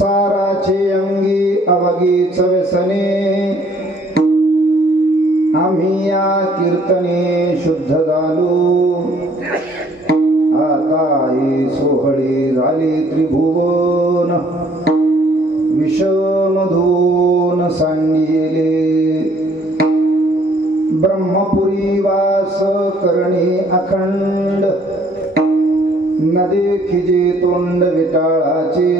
संसाराचे अंगी अवघीच व्यसने, आम्ही या कीर्तने शुद्ध झालो. आता ही सोहळी झाली त्रिभुवन, विषमधून सांडिले. ब्रह्मपुरी वास करणे अखंड, न देखिजे तोंड विटाळाचे.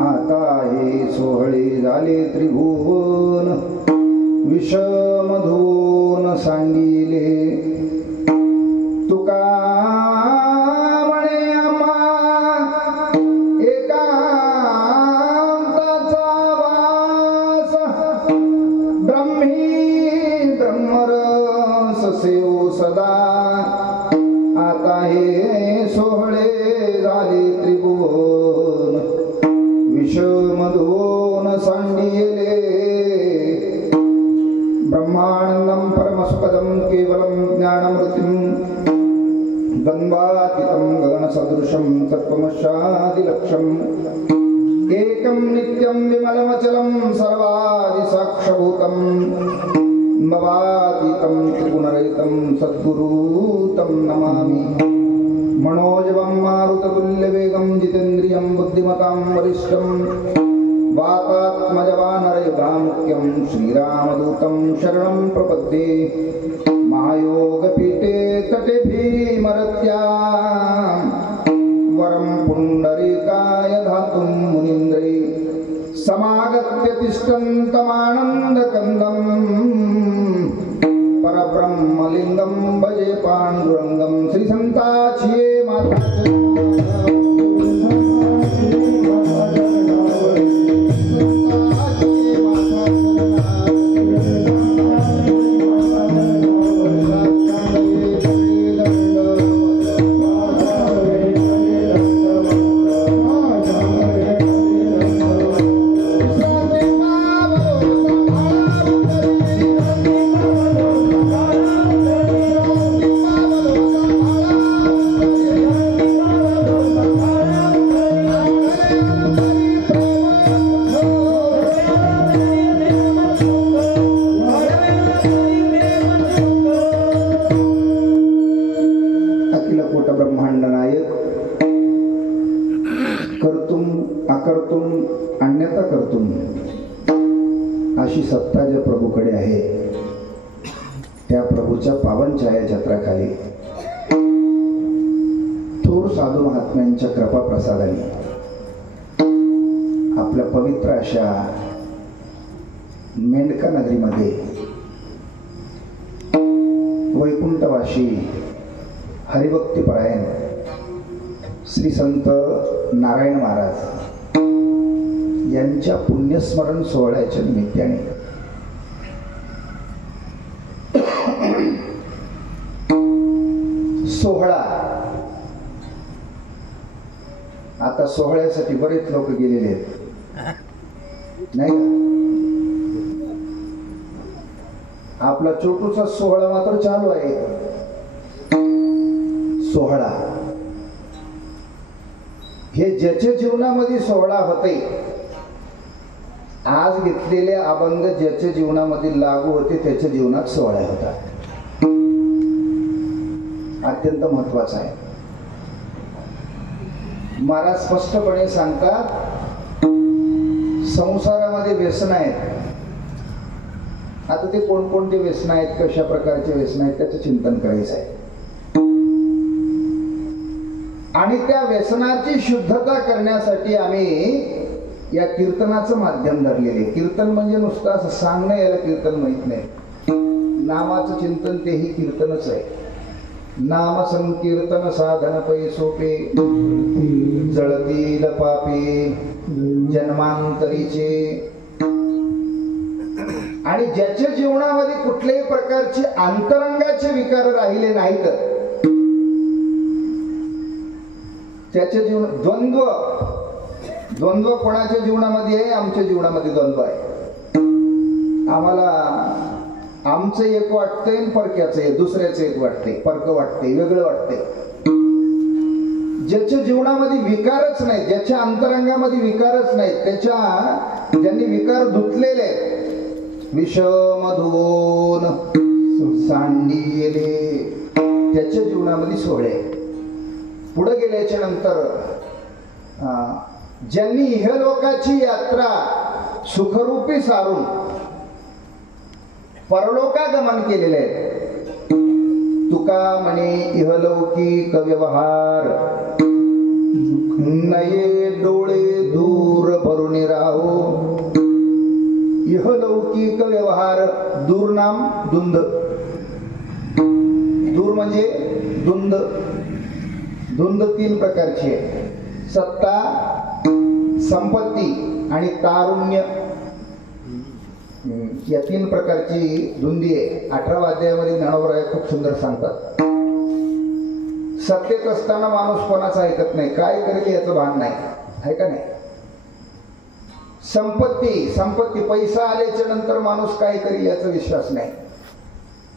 आता हे सोहळे झाले त्रिभुवन, विषमधून सांडिले. तुका म्हणे आम्हा एकांताचा वास, ब्रह्मी ब्रह्मरस सेवू सदा. आता हे सोहळे झाले त्रिभुवन, विषमधून सांडिले. ब्रह्मानंदं परमसुखदं केवलं ज्ञानमृतिं, गंगातीतं गगनसदृशं तत्त्वमस्यादिलक्ष्यम्. एकं नित्यं विमलमचलं सर्वादिसाक्षभूतं, भवातीतं त्रिगुणरहितं सद्गुरुं तं नमामि. मनोजवं मारुततुल्यवेगं जितेन्द्रियं बुद्धिमतां वरिष्ठं, वातात्मजवानरयुधामुख्यं श्रीरामदूतं शरणं प्रपद्ये. महायोगपीठे तटे भीमरत्यां, वरं पुण्डरीकाय धातुं मुनीन्द्रै. समागत्य तिष्ठन्तमानन्दकन्दं, परब्रह्मलिङ्गं भजे पाण्डुरङ्गं. श्रीसंताचिये माताचे अशी सत्ता ज्या प्रभूकडे आहे, त्या प्रभूच्या पावन छायाछत्राखाली थोर साधू महात्म्यांच्या कृपा प्रसादाने आपल्या पवित्र अशा मेंढका नगरीमध्ये वैकुंठवासी हरिभक्तीपरायण श्री संत नारायण महाराज यांच्या पुण्यस्मरण सोहळ्याच्या निमित्ताने सोहळा, आता सोहळ्यासाठी बरेच लोक गेलेले आहेत नाही का? आपला छोटूसा सोहळा मात्र चालू आहे. सोहळा हे ज्याच्या जीवनामध्ये सोहळा होते, आज घेतलेले अभंग ज्याच्या जीवनामध्ये लागू होते त्याच्या जीवनात सोहळा होता. अत्यंत महत्वाचा आहे. महाराज स्पष्टपणे सांगतात, संसारामध्ये व्यसन आहेत. आता ते कोणकोणते व्यसन आहेत, कशा प्रकारचे व्यसन आहेत त्याचं चिंतन करायचं आहे. आणि त्या व्यसनाची शुद्धता करण्यासाठी आम्ही या कीर्तनाचं माध्यम धरलेले. कीर्तन म्हणजे नुसतं असं सांगणं, याला कीर्तन माहित नाही. नामाचं चिंतन तेही कीर्तनच आहे. नाम संकीर्तन साधन पै सोपे, जळतील पापे जन्मांतरीचे. आणि ज्याच्या जीवनामध्ये कुठल्याही प्रकारचे अंतरंगाचे विकार राहिले नाहीत, त्याच्या जीवन द्वंद्व कोणाच्या जीवनामध्ये आहे? आमच्या जीवनामध्ये द्वंद्व आहे. आम्हाला आमचं एक वाटतंय, परक्याचं एक, दुसऱ्याचं एक वाटतंय, परक वाटतंय, वेगळं वाटतंय. ज्याच्या जीवनामध्ये विकारच नाही, ज्याच्या अंतरंगामध्ये विकारच नाही, त्याच्या ज्यांनी विकार धुतलेले विषमधून सांडिले, त्याच्या जीवनामध्ये सोहळे. पुढे गेल्याच्या नंतर ज्यांनी इहलोकाची यात्रा सुखरूपी सारून परलोकागमन केलेले आहे, तुका म्हणे इहलौकिक व्यवहार नये डोळे दूर भरून राहो. इहलौकिक व्यवहार, दूर नाम धुंद, दूर म्हणजे धुंद. धुंद 3 प्रकारची आहे, सत्ता, संपत्ती आणि तारुण्य. या 3 प्रकारची धुंदी आहे. 18व्या अध्यायामध्ये ज्ञानोबराय खूप सुंदर सांगतात. सत्तेत असताना माणूस कोणाचं ऐकत नाही, काय करेल याचं भान नाही, आहे का नाही. संपत्ती पैसा आल्याच्या नंतर माणूस काय करेल याचा विश्वास नाही,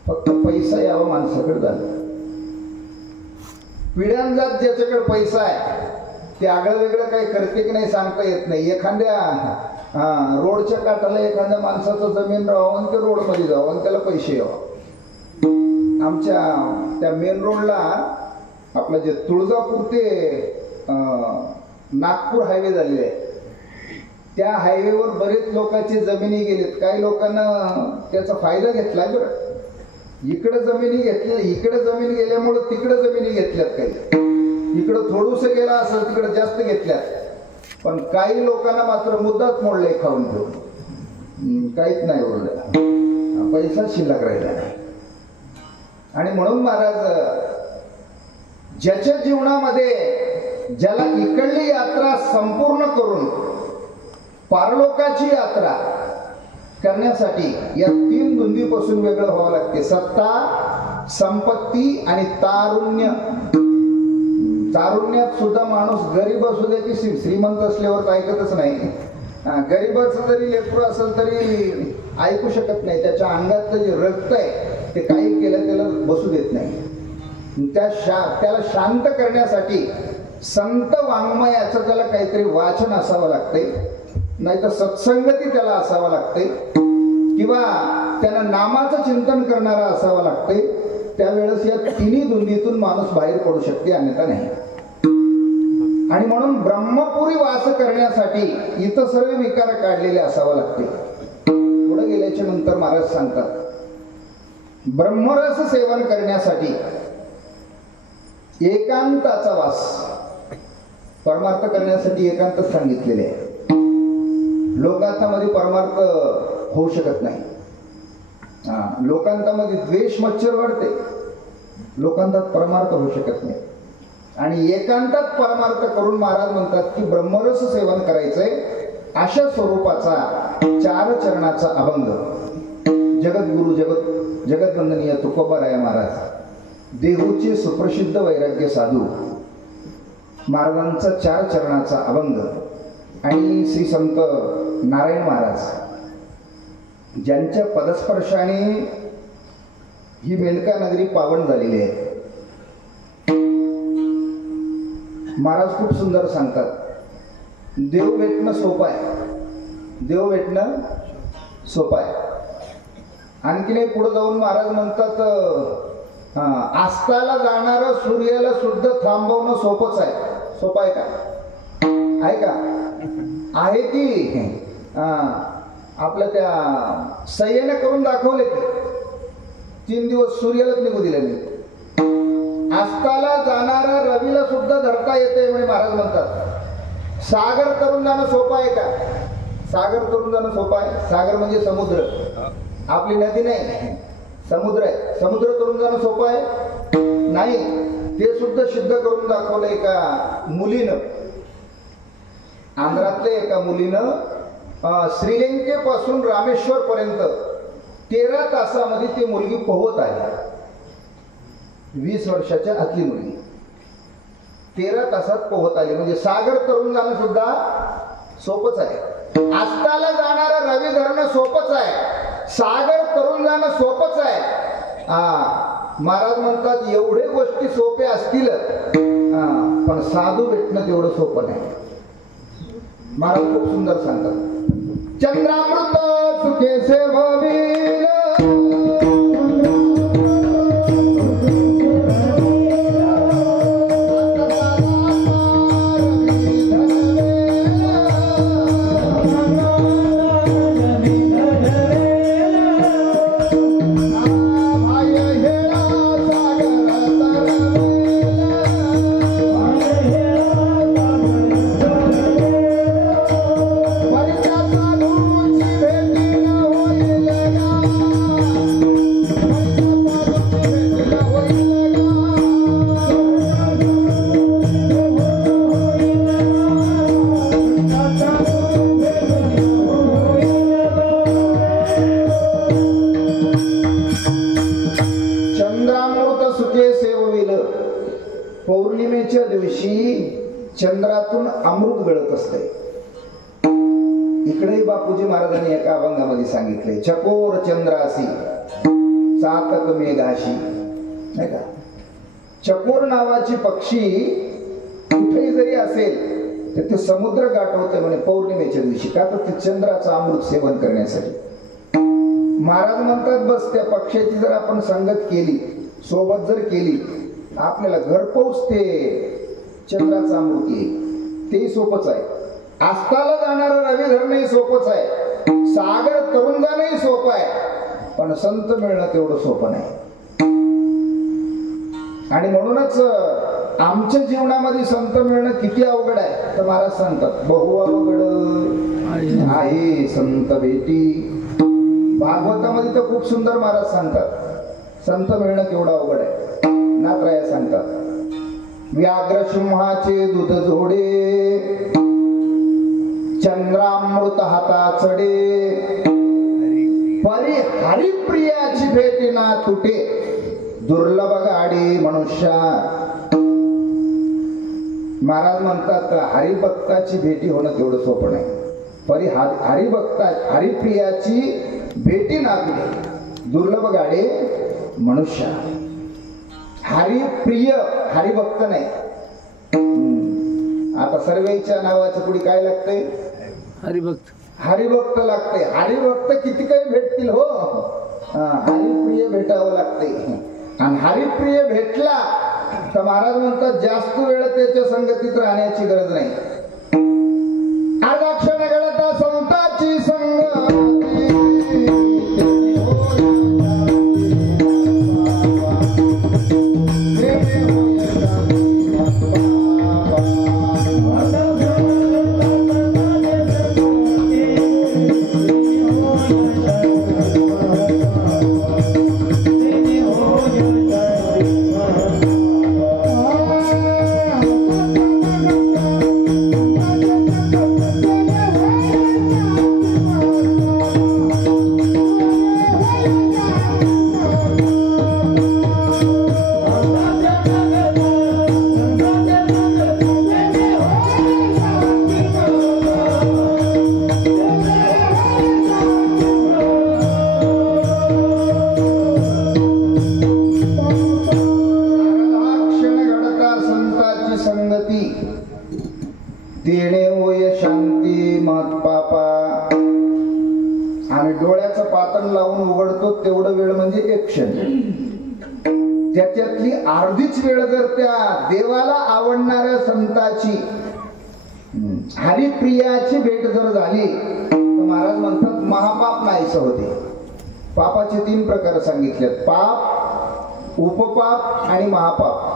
फक्त पैसा यावा माणसाकडे झालं. पिढ्यांजात ज्याच्याकडे पैसा आहे ते आगळं वेगळं काही करते की नाही सांगता येत नाही. एखाद्या रोडच्या काठाला एखाद्या माणसाचं जमीन राहावं आणि ते रोडमध्ये जावं आणि त्याला पैसे यावं. आमच्या त्या मेन रोडला आपलं जे तुळजापूर ते नागपूर हायवे झालेले आहे, त्या हायवेवर बरेच लोकांचे जमिनी गेलेत. काही लोकांना त्याचा फायदा घेतलाय बरं. इकडे जमिनी घेतल्या, इकडे जमीन गेल्यामुळे तिकडे जमिनी घेतल्यात. काही इकडं थोडंसं गेलं असेल, तिकडे जास्त घेतल्यात. पण काही लोकांना मात्र मुद्दाच मोडले खाऊन घेऊन, काहीच नाही उरलं, पैसा शिल्लक राहिला नाही. आणि म्हणून महाराज ज्याच्या जीवनामध्ये ज्याला इकडली यात्रा संपूर्ण करून पारलोकाची यात्रा करण्यासाठी या 3 धुंदीपासून वेगळं व्हावं लागते, सत्ता, संपत्ती आणि तारुण्य. तारुण्यात सुद्धा माणूस गरीब असू दे की श्रीमंत असल्यावर ऐकतच नाही. गरीबाचं जरी लेकरू असेल तरी ऐकू शकत नाही. त्याच्या अंगातलं जे रक्त आहे ते काही केलं त्याला बसू देत नाही. त्याला शांत करण्यासाठी संत वाङ्मयाचं त्याला काहीतरी वाचन असावं लागते, नाही तर सत्संगती त्याला असावं लागते, किंवा त्याला नामाचं चिंतन करणारा असावं लागते. त्यावेळेस या 3 धुंदीतून माणूस बाहेर पडू शकते, अन्यथा नाही. आणि म्हणून ब्रह्मपुरी वास करण्यासाठी इथं सर्व विकार काढलेले असावं लागते. पुढे गेल्याच्या नंतर महाराज सांगतात ब्रह्मरस सेवन करण्यासाठी एकांताचा वास, परमार्थ करण्यासाठी एकांत सांगितलेले आहे. लोकांतामध्ये परमार्थ होऊ शकत नाही. लोकांतामध्ये द्वेष मच्छर वाढते, लोकांतात परमार्थ होऊ शकत नाही. आणि एकांतात परमार्थ करून महाराज म्हणतात की ब्रह्मरस सेवन करायचंय. अशा स्वरूपाचा 4 चरणाचा अभंग जगद्गुरु जगतवंदनीय तुकोबाराय महाराज, देहूचे सुप्रसिद्ध वैराग्य साधू महाराजांचा 4 चरणाचा अभंग आणि श्री संत नारायण महाराज ज्यांच्या पदस्पर्शाने ही मेलका नगरी पावन झालेली आहे. महाराज खूप सुंदर सांगतात, देव भेटणं सोपं आहे, देव भेटणं सोपं आहे. आणखी नाही पुढे जाऊन महाराज म्हणतात आस्ताला जाणारं सूर्याला सुद्धा थांबवणं सोपंच आहे. सोपं आहे का? आहे का? आहे की आपल्या त्या सह्याने करून दाखवले की 3 दिवस सूर्यालाच निघू दिले नाही. आस्ताला जाणारा रवीला सुद्धा धरता येते म्हणजे महाराज म्हणतात. सागर करून जाणं सोपं आहे का? सागर करून जाणं सोपं आहे. सागर म्हणजे समुद्र, आपली नदी नाही, समुद्र आहे. समुद्र करून जाणं सोपं आहे नाही. ते सुद्धा सिद्ध करून दाखवलं एका मुलीनं, आंध्रातल्या एका मुलीनं श्रीलंकेपासून रामेश्वर पर्यंत 13 तासामध्ये ती मुलगी पोहत आहे. 20 वर्षाच्या आतली मुलगी 13 तासात पोहत आली. म्हणजे सागर तरुण जाणं सुद्धा सोपंच आहे. आस्ताला जाणारा रवी धरणं सोपंच आहे, सागर तरुण जाणं सोपंच आहे. महाराज म्हणतात एवढे गोष्टी सोप्या असतील पण साधू भेटणं तेवढं सोपं नाही. महाराज खूप सुंदर सांगतात, चंद्रामृत सुखे सेववील पौर्णिमेच्या दिवशी चंद्रातून अमृत गळत असते. इकडेही बापूजी महाराजांनी एका अभंगामध्ये सांगितले, चकोर चंद्रासी चातक मेघाशी. नाही का, चकोर नावाची पक्षी कुठेही जरी असेल तर ते समुद्र गाठवते म्हणे पौर्णिमेच्या दिवशी. का तर ते चंद्राचं अमृत सेवन करण्यासाठी. महाराज म्हणतात, बस त्या पक्ष्याची जर आपण संगत केली, सोबत जर केली, आपल्याला घरपोच ते चंद्राचा अमृत येईल. ते सोपच आहे. आस्ताला जाणारं रवी धरणंही सोपच आहे, सागर तरुण जाणंही सोपं आहे, पण संत मिळणं तेवढं सोपं नाही. आणि म्हणूनच आमच्या जीवनामध्ये संत मिळणं किती अवघड आहे तर महाराज सांगतात, बहु अवघड आहे संत भेटी. भागवतामध्ये तर खूप सुंदर महाराज सांगतात संत मिळणं केवढं अवघड आहे. नाथराय सांगतात, व्याघ्र सिंहाचे दूध जोडे चंद्रामृत हाता चढे परी हरिप्रियाची भेटी ना तुटे दुर्लभ गाडी मनुष्या. महाराज म्हणतात, हरिभक्ताची भेटी होणं तेवढं सोपं नाही. परी हरिप्रियाची भेटी ना तुटे दुर्लभ गाडी मनुष्या. हरिप्रिय हरिभक्त नाही. आता सर्वेच्या नावाच्या पुढे काय लागतंय? हरिभक्त. हरिभक्त लागतंय. हरिभक्त किती काही भेटतील हो, हरिप्रिय भेटावं लागतंय. आणि हरिप्रिय भेटला तर महाराज म्हणतात जास्त वेळ त्याच्या संगतीत राहण्याची गरज नाही. आदाक्षण गळता संताची संगती देणे होय शांती महत्पापा. आणि डोळ्याचं पातन लावून उघडतो तेवढं वेळ म्हणजे एक क्षण. त्याच्यातली अर्धीच वेळ जर त्या देवाला आवडणाऱ्या संताची हरिप्रियाची भेट जर झाली तर महाराज म्हणतात महापाप नाहीसं होते. पापाचे 3 प्रकार सांगितलेत, पाप, उपपाप आणि महापाप.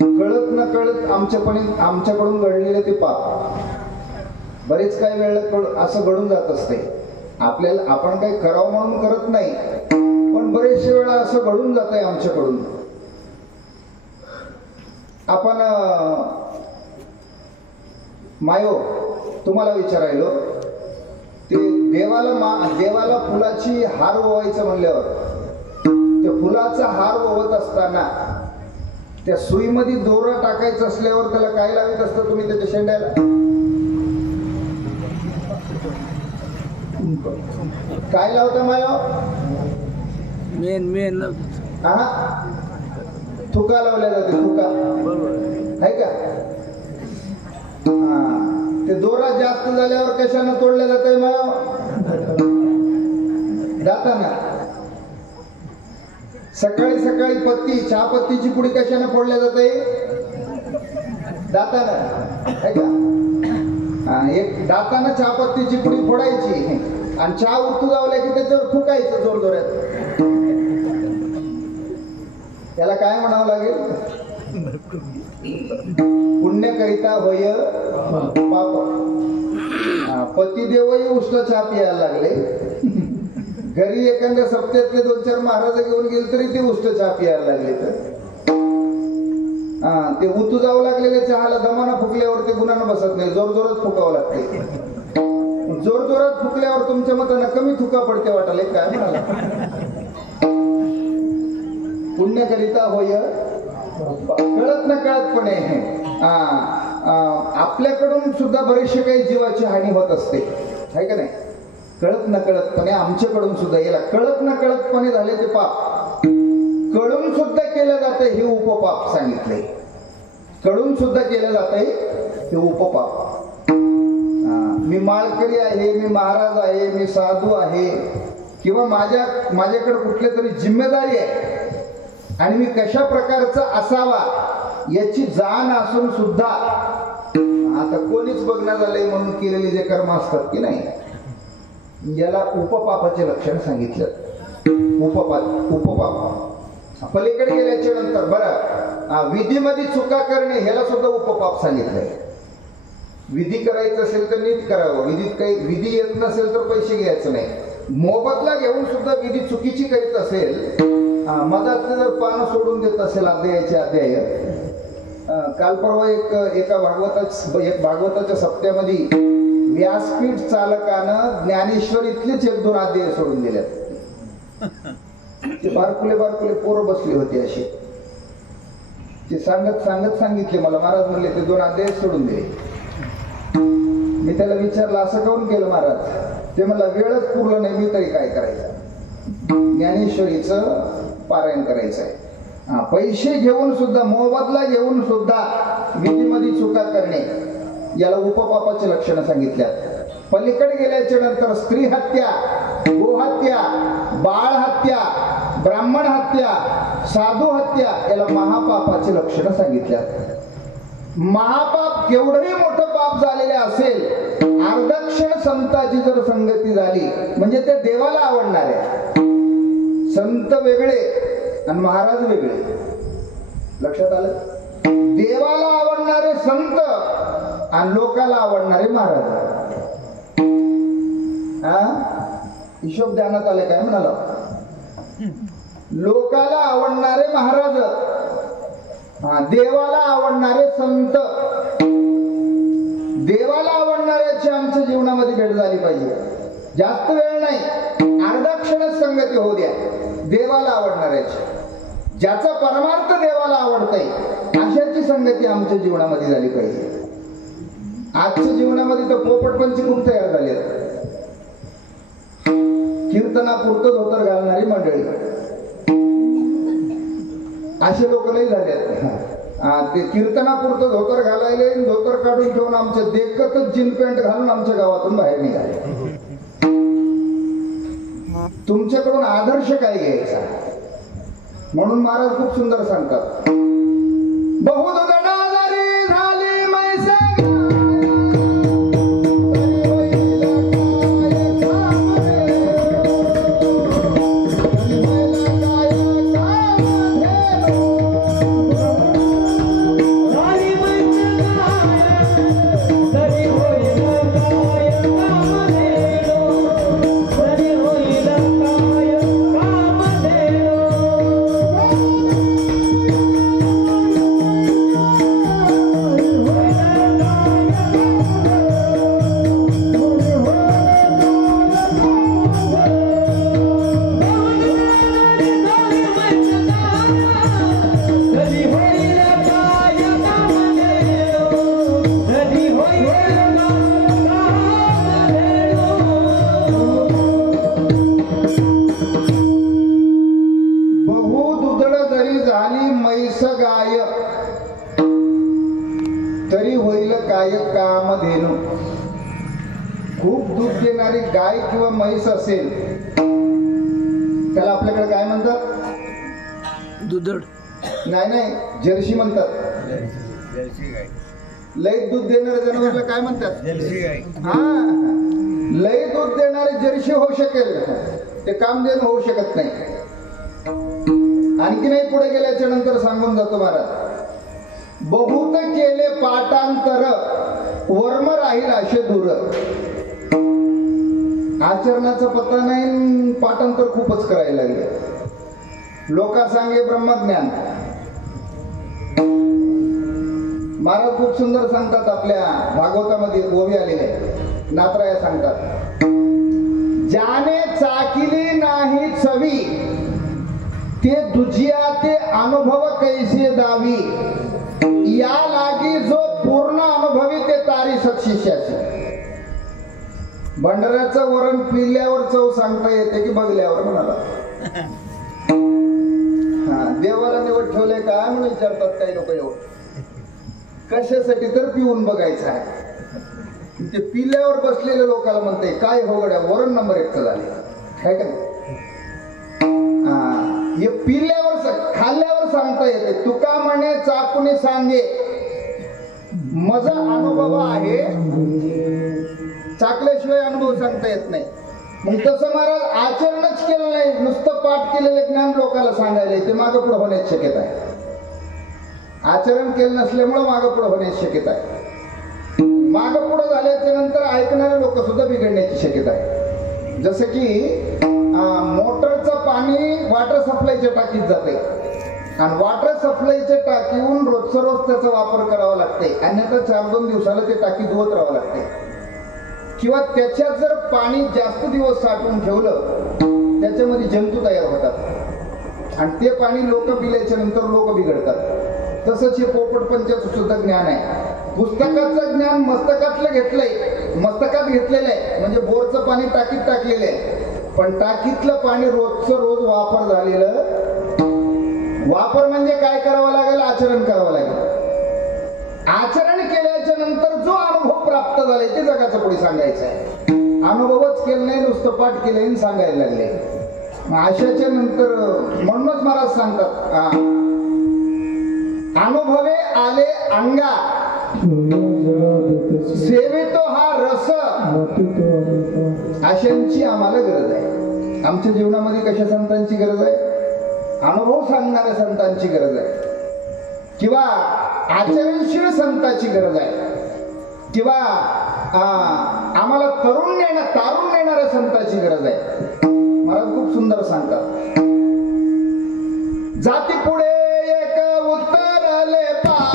कळत न कळत आमच्याकडून घडलेले ते पाप बरेच काही वेळ असं घडून जात असते. आपल्याला आपण काही करावं म्हणून करत नाही, पण बरेचशे वेळा असं घडून जात आहे आमच्याकडून. आपण मायो तुम्हाला विचारायलो, ते देवाला फुलाची हार ओवायचं म्हणल्यावर त्या फुलाचा हार ओवत असताना त्या सुईमध्ये दोरा टाकायचं असल्यावर त्याला काय लावित असतं तुम्ही त्याच्या शेंड्याला? काय लावता मायो? मेन थुका लावल्या जाते, थुका आहे का? ते दोरा जास्त झाल्यावर कशानं तोडल्या जाते मग? दाताना. सकाळी सकाळी पत्ती, चहा पत्तीची पुडी कशानं फोडल्या जाते? दातानं आहे का? एक दातानं चहा पत्तीची पुडी फोडायची आणि चहा उतू जावल्या की त्याच्यावर फुकायचं जोर जोरात. त्याला काय म्हणावं लागेल? पुण्यकरिता होय पाप. पतिदेवही उष्ण चहा प्यायला लागले. घरी एखाद्या सप्त्यातले 2-4 महाराज घेऊन गेले तरी ते उष्ण चहा प्यायला लागले. तर ते उतू जावं लागलेले चहाला दमाना फुकल्यावर ते गुणानं बसत नाही, जोर जोरात फुकावं लागते. जोर जोरात फुकल्यावर तुमच्या मतानं कमी थुका पडते वाटायला काय म्हणाला? पुण्यकरिता होय कळत न कळतपणे आपल्याकडून सुद्धा बरेचसे काही जीवाची हानी होत असते, आहे का नाही? कळत न कळतपणे आमच्याकडून सुद्धा, याला कळत न कळतपणे झाले ते पाप. कळून सुद्धा केलं जाते हे उपपाप सांगितले. कळून सुद्धा केलं जाते हे उपपाप. मी माळकरी आहे, मी महाराज आहे, मी साधू आहे, किंवा माझ्याकडे कुठली तरी जिम्मेदारी आहे आणि मी कशा प्रकारचा असावा याची जाण असून सुद्धा आता कोणीच बघणार झालंय म्हणून केलेले जे कर्म असतात की नाही, याला उपपापाचे लक्षण सांगितलं. उपपाप पलीकडे गेल्याच्या नंतर बरं विधीमध्ये चुका करणे ह्याला सुद्धा उपपाप सांगितलंय. विधी करायचं असेल तर नीट करावं, विधीत काही विधी येत नसेल तर पैसे घ्यायचं नाही. मोबदला घेऊन सुद्धा विधी चुकीची करीत असेल, मधातले जर पानं सोडून देत असेल अध्यायाचे अध्याय. काल परवा एक भागवताच्या सप्त्यामध्ये व्यासपीठ चालकानं ज्ञानेश्वरीतलेच 1-2 अध्याय सोडून दिल्यात. ते बारकुले पोरं बसली होती अशी, ते सांगितले मला. महाराज म्हणले ते 2 अध्याय सोडून दिले. मी त्याला विचारलं असं काऊन केलं महाराज? ते मला वेळच पुरलं नाही, मी तरी काय करायचं? ज्ञानेश्वरीचं पारायण करायचं आहे. पैसे घेऊन सुद्धा, मोबदला घेऊन सुद्धा विधीमध्ये चुका करणे याला उपपापाचे लक्षणं सांगितल्यात. पलीकडे गेल्याच्या नंतर स्त्री हत्या, गोहत्या, बाळ हत्या, ब्राह्मण हत्या, साधू हत्या याला महापापाचे लक्षणं सांगितल्यात. महापाप केवढंही मोठं पाप झालेले असेल, अर्धक्षण संताची जर संगती झाली म्हणजे ते देवाला आवडणार आहे. संत वेगळे आणि महाराज वेगळे, लक्षात आलं? देवाला आवडणारे संत आणि लोकाला आवडणारे महाराज. हिशोब ध्यानात आले काय म्हणाला? लोकाला आवडणारे महाराज, देवाला आवडणारे संत. देवाला आवडणाऱ्याची आमच्या जीवनामध्ये भेट झाली पाहिजे. जास्त वेळ नाही, अर्धा क्षणच संगती होऊ द्या देवाला आवडणाऱ्याची. ज्याचा परमार्थ देवाला आवडतंय अशाची संगती आमच्या जीवनामध्ये झाली पाहिजे. आजच्या जीवनामध्ये तर पोपटपंची खूप तयार झाली आहेत. कीर्तनापुरतं धोतर घालणारी मंडळी, असे लोक नाही झाले. ते कीर्तनापुरतं धोतर घालायले, धोतर काढून ठेवून आमच्या देखतच जीन पॅन्ट घालून आमच्या गावातून बाहेर निघाले. तुमच्याकडून आदर्श काय घ्यायचा? म्हणून महाराज खूप सुंदर सांगतात, बहुत गणाधारी झाली मैसे खूप दूध देणारी गाय किंवा म्हैस असेल त्याला आपल्याकडे काय म्हणतात? दुधड नाही, जर्सी म्हणतात. लय दूध देणाऱ्या जनावरला काय म्हणतात? हा, लय दूध देणारे जर्सी होऊ शकेल, ते कामधेनू होऊ शकत नाही. आणखी नाही पुढे गेल्याच्या नंतर सांगून जातो महाराज, बहुत केले पाठांतर वर्म राहील असे दूर. आचरणाचा पत्ता नाही, पाठांतर खूपच करायला लागले. लोका सांगे ब्रह्मज्ञान. महाराज खूप सुंदर सांगतात, आपल्या भागवतामध्ये ओवी आलेले नाथराया सांगतात, ज्याने चाकिली नाही चवी ते दुजिया ते अनुभव कैसे दावी. या लागी जो पूर्ण अनुभवी ते तारी सत्शिष्याचे. भंडाऱ्याचं वरण पिल्यावर चव सांगता येते की बघल्यावर म्हणाला. हा, देवाला निवड ठेवले काय म्हणून विचारतात काही लोक. एवढं कशासाठी? तर पिऊन बघायचं आहे. ते पिल्यावर बसलेल्या लोकांना म्हणते काय हो गड्या, वरण नंबर 1 झाले काय का? हे पिल्यावर खाल्ल्यावर सांगता येते. तुका म्हणे चाकुने सांगे माझा अनुभव आहे, चाकल्याशिवाय अनुभव सांगता येत नाही. मग तसं महाराज आचरणच केलं नाही, नुसतं पाठ केलेलं ज्ञान लोकांना सांगायला ते मागं पुढे होण्याची शक्यता आहे. आचरण केलं नसल्यामुळं मागं पुढे होण्याची शक्यता आहे. मागं पुढे झाल्याच्या नंतर ऐकणारे लोक सुद्धा बिघडण्याची शक्यता आहे. जसं की मोटरचं पाणी वॉटर सप्लायच्या टाकीत जाते आणि वॉटर सप्लायच्या टाकीहून रोजचा रोज त्याचा वापर करावा लागते, अन्यथा 4-2 दिवसाला ते टाकी धुवत राहावं लागते. किंवा त्याच्यात जर पाणी जास्त दिवस साठवून ठेवलं त्याच्यामध्ये जंतू तयार होतात आणि ते पाणी लोक पिल्याच्या नंतर लोक बिघडतात. तसंच हे पोपट पंचाचं सुद्धा ज्ञान आहे. पुस्तकाचं ज्ञान मस्तकातलं घेतलंय, मस्तकात घेतलेलं आहे, म्हणजे बोरचं पाणी टाकीत टाकलेलं आहे. पण टाकीतलं पाणी रोजचं रोज वापर झालेलं. वापर म्हणजे काय करावं लागेल? आचरण करावं लागेल. आचरण केल्याच्या नंतर जो अनुभव प्राप्त झालाय ते जगाच्या पुढे सांगायचं आहे. अनुभवच केलं नाही, नुसतं पाठ केलं आणि सांगायला लागले. अशाच्या नंतर म्हणूनच महाराज सांगतात, अनुभवे आले अंगा सेवितो हा रस. अशांची आम्हाला गरज आहे. आमच्या जीवनामध्ये कशा संतांची गरज आहे? अनुभव सांगणाऱ्या संतांची गरज आहे, किंवा आचरणशील संतांची गरज आहे, किंवा आम्हाला तारून नेणाऱ्या संतांची गरज आहे. मला खूप सुंदर सांगतात, जाती पुढे एक उतरले पार.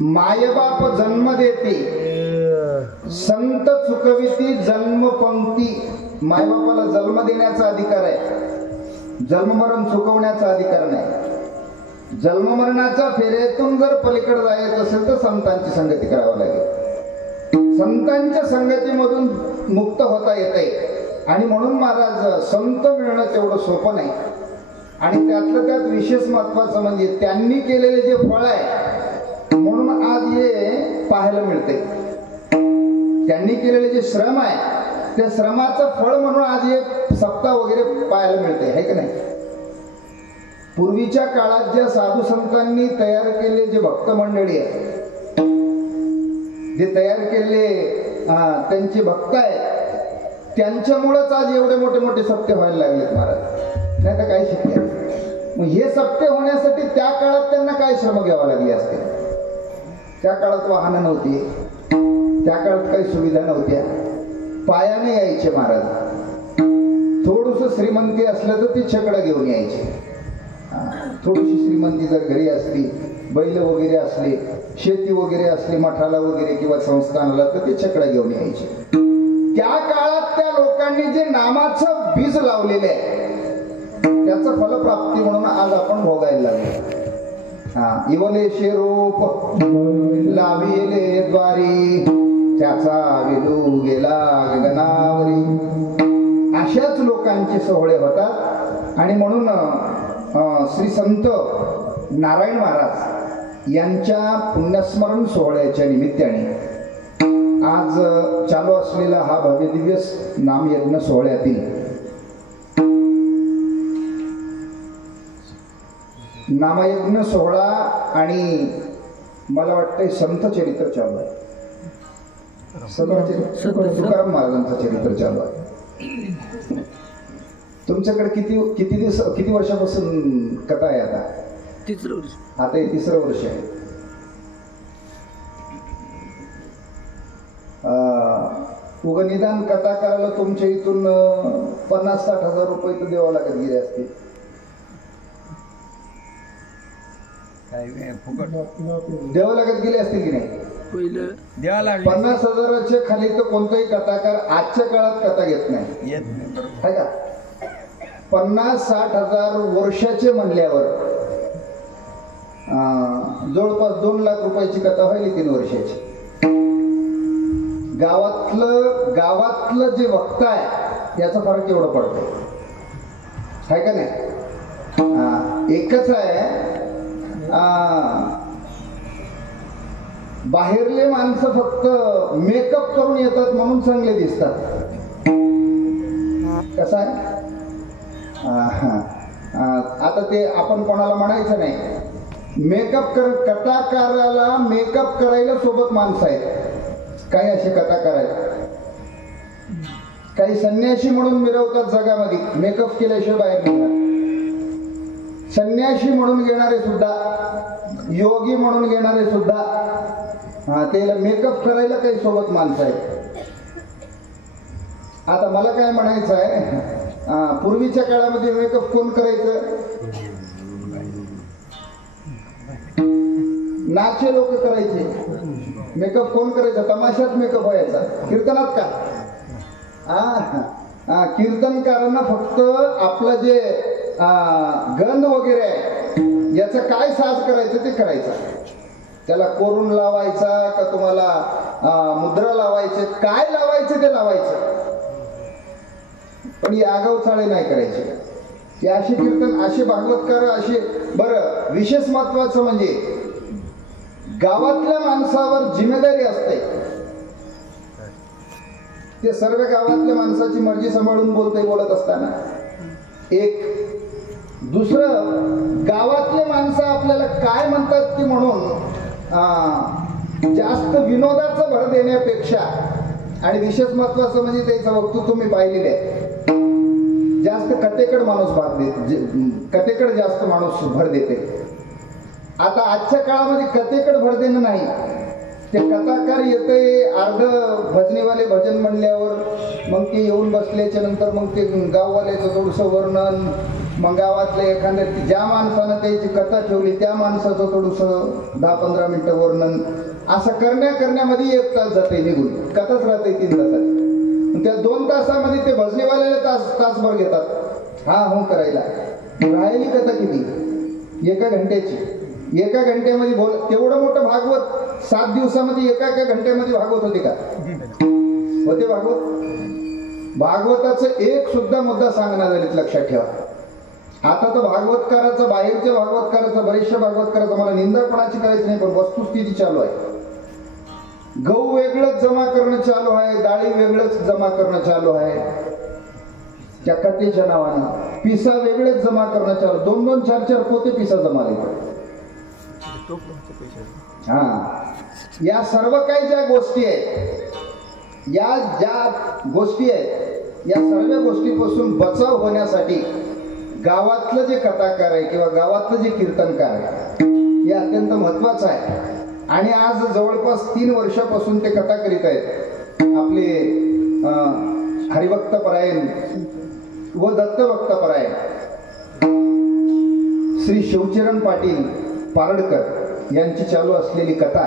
मायबाप जन्म देते, संत चुकविती जन्म पंक्ती. मायबापाला जन्म देण्याचा अधिकार आहे, जन्ममरण चुकवण्याचा अधिकार नाही. जन्ममरणाच्या फेऱ्यातून जर पलीकडे जायचं असेल तर संतांची संगती करावी लागेल. संतांच्या संगतीमधून मुक्त होता येते. आणि म्हणून महाराज संत मिळणं तेवढं सोपं नाही. आणि त्यातलं त्यात विशेष महत्वाचं म्हणजे त्यांनी केलेले जे फळ आहे, म्हणून आज हे पाहायला मिळते. त्यांनी केलेले जे श्रम आहे त्या श्रमाचं फळ म्हणून आज हे सप्ताह वगैरे पाहायला मिळते, आहे की नाही? पूर्वीच्या काळात ज्या साधू संतांनी तयार केले जे भक्त मंडळी आहे, जे तयार केले त्यांचे भक्त आहेत, त्यांच्यामुळेच आज एवढे मोठे मोठे सप्ते व्हायला लागलेत महाराज, नाही तर काय शक्य. मग हे सप्ते होण्यासाठी त्या काळात त्यांना काय श्रम घ्यावा लागले असते? त्या काळात वाहनं नव्हती, त्या काळात काही सुविधा नव्हत्या, पायाने यायचे महाराज. थोडस श्रीमंती असलं तर ते छकडं घेऊन यायचे. थोडीशी श्रीमंती जर घरी असली, बैल वगैरे असले, शेती वगैरे असली मठाला वगैरे किंवा संस्थानाला, तर ते छकडं घेऊन यायचे. त्या काळात त्या लोकांनी जे नामाचं बीज लावलेले आहे त्याचं फलप्राप्ती म्हणून आज आपण भोगायला लागलो. इवलेशे रूप लाविले द्वारी, त्याचा विदू गेला गगनावरी. अशाच लोकांचे सोहळे होतात. आणि म्हणून श्री संत नारायण महाराज यांच्या पुण्यस्मरण सोहळ्याच्या निमित्ताने आज चालू असलेला हा भव्य दिव्य नामयज्ञ सोहळ्यातील नामयज्ञ सोहळा आणि मला वाटतंय संत चरित्र चालू आहे. तुकाराम महाराजांचं चरित्र चालू आहे. तुमच्याकडे किती वर्षापासून कथा आहे? आता तिसरं वर्ष. आता हे तिसरं वर्ष आहे. निदान कथा करायला तुमच्या इथून 50-60 हजार रुपये तर द्यावं लागत गेले असतील. द्यावं लागत गेले असतील की नाही? पहिलं 50,000च्या खाली तर कोणताही कथाकार आजच्या काळात कथा घेत नाही, आहे का? 50-60 हजार वर्षाचे म्हणल्यावर जवळपास 2 लाख रुपयाची कथा व्हायली 3 वर्षाची. गावातलं जे वक्ता आहे याचा फरक एवढं पडतो, आहे का नाही? एकच आहे, बाहेरले माणसं फक्त मेकअप करून येतात म्हणून चांगले दिसतात. कसं आहे? आता ते आपण कोणाला म्हणायचं नाही. कथाकाराला मेकअप करायला सोबत माणसं आहेत. काही असे कथाकार आहेत, काही संन्यासी म्हणून मिरवतात जगामध्ये, मेकअप केल्याशिवाय बाहेर निघतात. संन्यासी म्हणून घेणारे सुद्धा, योगी म्हणून घेणारे सुद्धा, त्याला मेकअप करायला काही सोबत माणसं आहेत. आता मला काय म्हणायचं आहे, पूर्वीच्या काळामध्ये मेकअप कोण करायचं? नाचे लोक करायचे. मेकअप कोण करायचं? तमाशात मेकअप व्हायचा, कीर्तनात का? कीर्तनकारांना फक्त आपलं जे गंध वगैरे आहे याचं काय साज करायचं ते करायचं. त्याला कोरून लावायचा का तुम्हाला मुद्रा लावायचे, काय लावायचं ते लावायचं, पण ही आगाऊ चाळे नाही करायचे. हे असे कीर्तन, असे भागवतकार, असे. बरं, विशेष महत्वाचं म्हणजे गावातल्या माणसावर जिम्मेदारी असते. ते सर्व गावातल्या माणसाची मर्जी सांभाळून बोलत असताना. एक दुसरं, गावातले माणसं आपल्याला काय म्हणतात ते म्हणून जास्त विनोदाचा भर देण्यापेक्षा, आणि विशेष महत्वाचं म्हणजे त्याचं वक्तृत्व तुम्ही पाहिलेले आहे, जास्त कथेकडे माणूस भाग देते, कथेकडे जास्त माणूस भर देते. आता आजच्या काळामध्ये कथेकडे भर देणं नाही. ते कथाकार येते, अर्ध भजनीवाले भजन म्हणल्यावर मग ते येऊन बसल्याच्या नंतर मग ते गाववाल्याचं थोडंसं वर्णन, मग गावातल्या एखाद्या ज्या माणसानं त्याची कथा ठेवली त्या माणसाचं थोडंसं 10-15 मिनिटं वर्णन, असं करण्यामध्ये 1 तास जाते निघून. कथाच राहते 3 तासात. त्या 2 तासामध्ये ते भजनीवाल्याला तासभर घेतात हो करायला. राहिली कथा किती? 1 घंट्याची. 1 घंट्यामध्ये तेवढं मोठं भागवत 7 दिवसामध्ये 1 घंट्यामध्ये भागवत होते का? होते भागवताचं एक सुद्धा मुद्दा सांगणार झालेत, लक्षात ठेवा. आता तर भागवतकाराचं, बाहेरच्या भागवतकाराचं, बरेचशा भागवतकाराचं, मला निंदा कोणाची करायची नाही, पण वस्तुस्थिती चालू आहे. गहू वेगळंच जमा करणं चालू आहे, डाळी वेगळंच जमा करणं चालू आहे त्या कथेच्या नावानं. पिसा वेगळेच जमा करणं चालू, 2-2, 4-4 पोते पिसा जमा लिहितो. हा, या सर्व काही ज्या गोष्टी आहेत, या ज्या गोष्टी आहेत, या सर्व गोष्टीपासून बचाव होण्यासाठी गावातलं जे कथाकार आहे किंवा गावातलं जे कीर्तनकार आहे हे अत्यंत महत्वाचं आहे. आणि आज जवळपास 3 वर्षापासून ते कथा करीत आहेत. आपले हरिभक्तपरायण व दत्तभक्तपरायण श्री शिवचरण पाटील पारडकर यांची चालू असलेली कथा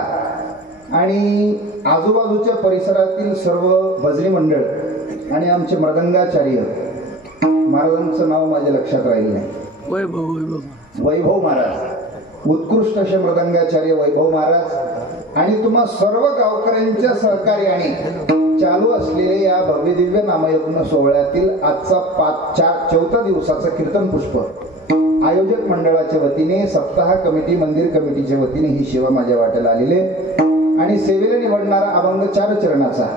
आणि आजूबाजूच्या परिसरातील सर्व भजनी मंडळ आणि आमचे मृदंगाचार्य, महाराजांचं नाव माझ्या लक्षात राहिलं नाही, वैभव महाराज, उत्कृष्ट असे मृदंगाचार्य वैभव महाराज आणि तुम्हा सर्व गावकऱ्यांच्या सहकार्याने चालू असलेले या भव्य दिव्य नामयज्ञ सोहळ्यातील आजचा 4थ्या दिवसाचा कीर्तन पुष्प आयोजक मंडळाच्या वतीने, सप्ताह कमिटी, मंदिर कमिटीच्या वतीने ही सेवा माझ्या वाट्याला आलेले आणि सेवेला निवडणारा अभंग 4 चरणाचा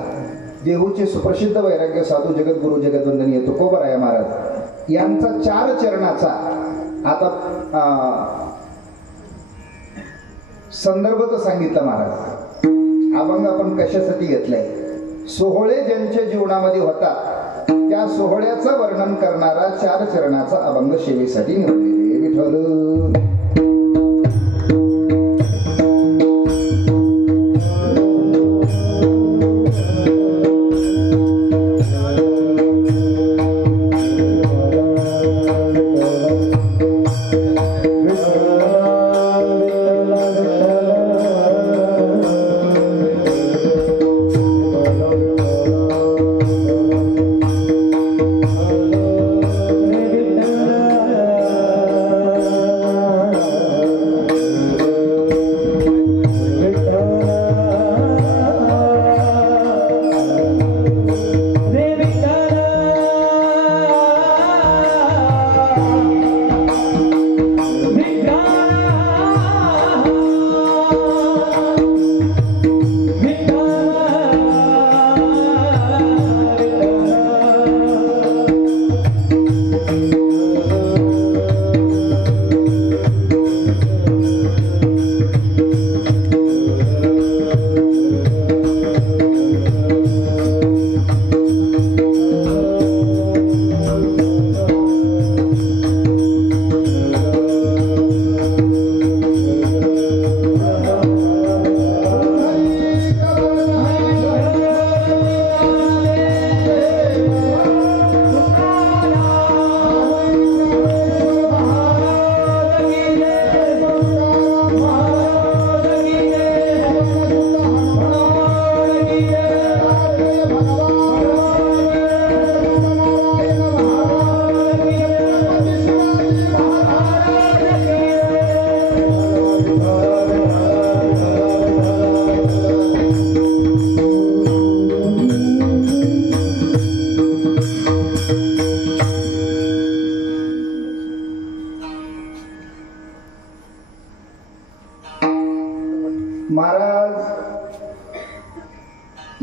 देहूचे सुप्रसिद्ध वैराग्य साधू जगद्गुरु जगद्वंदनीय तुकोबराय महाराज यांचा 4 चरणाचा आता संदर्भ तर सांगितलं महाराज. अभंग आपण कशासाठी घेतलाय? सोहळे ज्यांच्या जीवनामध्ये होतात त्या सोहळ्याचं वर्णन करणारा 4 चरणाचा अभंग सेवेसाठी निवडलेले. विठ्ठल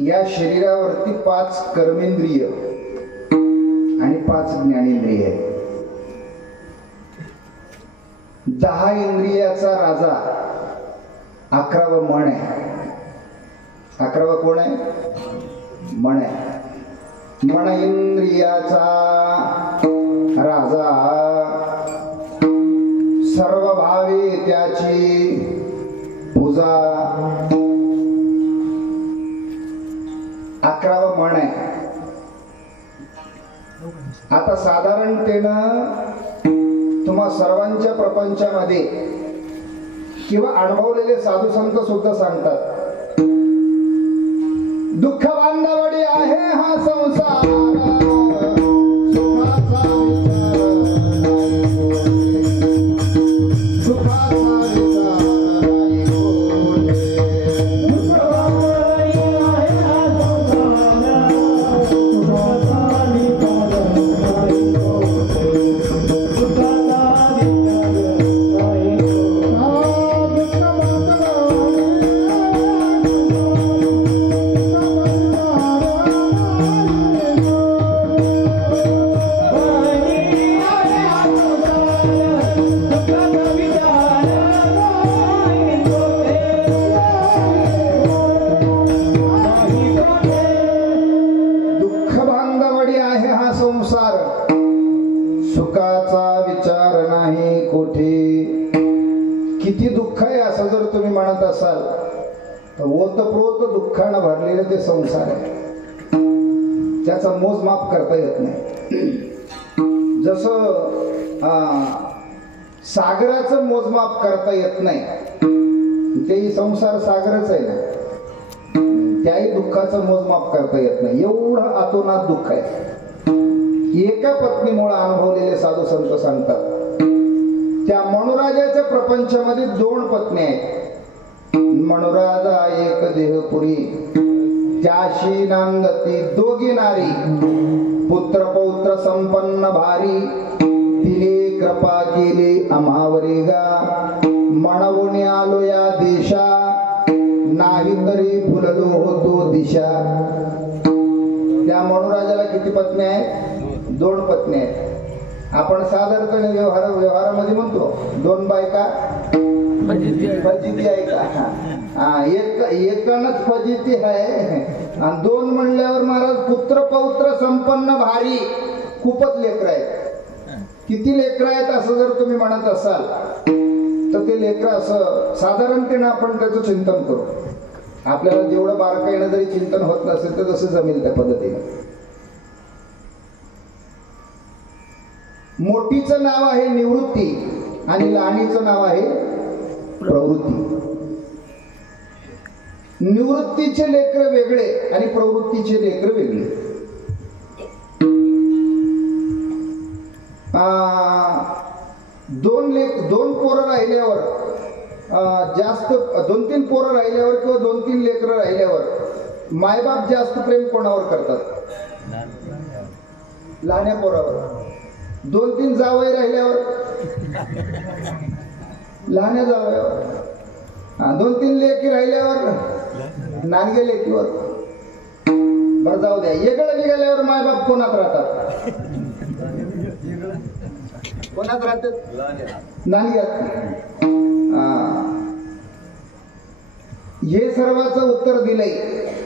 या शरीरावरती 5 कर्मेंद्रिय आणि 5 ज्ञानेंद्रिय आहेत. 10 इंद्रियाचा राजा 11वं मन आहे. 11वं कोण आहे? मन आहे. मन इंद्रियाचा राजा सर्व भावे त्याची पूजा. 11वं मन आहे. आता साधारणतेनं तुम्हा सर्वांच्या प्रपंचामध्ये किंवा अनुभवलेले साधू संत सुद्धा सांगतात, दुःख बांधवडी आहे हा संसार, सुखाचा सुखाचा विचार नाही कोठे. किती दुःख आहे असं जर तुम्ही म्हणत असाल तर ओतप्रोत दुःखानं भरलेलं ते संसार आहे, त्याचा मोजमाप करता येत नाही. जसं सागराचं मोजमाप करता येत नाही, तेही संसार सागरच आहे ना, त्याही दुःखाचं मोजमाप करता येत नाही. एवढं अतोनात दुःख आहे. एका पत्नीमुळे अनुभवलेले साधू संत सांगतात, त्या मनुराजाच्या प्रपंचामध्ये 2 पत्नी आहेत. मनुराजा एक देहपुरी, त्याशी नांदती दोघी नारी. पुत्र पौत्र संपन्न भारी, तिने कृपा केली आम्हावरी गा. म्हणून आलो या देशा, नाही तरी फुललो होतो दिशा. त्या मनुराजाला किती पत्नी आहेत? 2 पत्नी आहेत. आपण साधारणपणे व्यवहारामध्ये म्हणतो 2 बायका फजिती आहे का? एकच फजिती आहे. आणि 2 म्हणल्यावर महाराज पुत्र पौत्र संपन्न भारी, खूपच लेकर आहेत. किती लेकर आहेत असं जर तुम्ही म्हणत असाल तर ते लेकर असं साधारणतेने आपण त्याचं चिंतन करू. आपल्याला जेवढं बारकाईनं जरी चिंतन होत नसेल तर जसं जमेल त्या पद्धतीने. मोठीचं नाव आहे निवृत्ती आणि लहानीचं नाव आहे प्रवृत्ती. निवृत्तीचे लेकर वेगळे आणि प्रवृत्तीचे लेकर वेगळे. दोन पोरं राहिल्यावर, जास्त 2-3 पोरं राहिल्यावर किंवा 2-3 लेकरं राहिल्यावर मायबाप जास्त प्रेम कोणावर करतात? लहान्या पोरावर. 2-3 जावई राहिल्यावर लहान्या जावयावर. 2-3 लेकी राहिल्यावर नानगे लेकीवर. बरं जाऊ द्या, वेगळं निघाल्यावर मायबाप कोणात राहतात? कोणात राहतात? नानग्यात. हे सर्वांचं उत्तर दिलंय.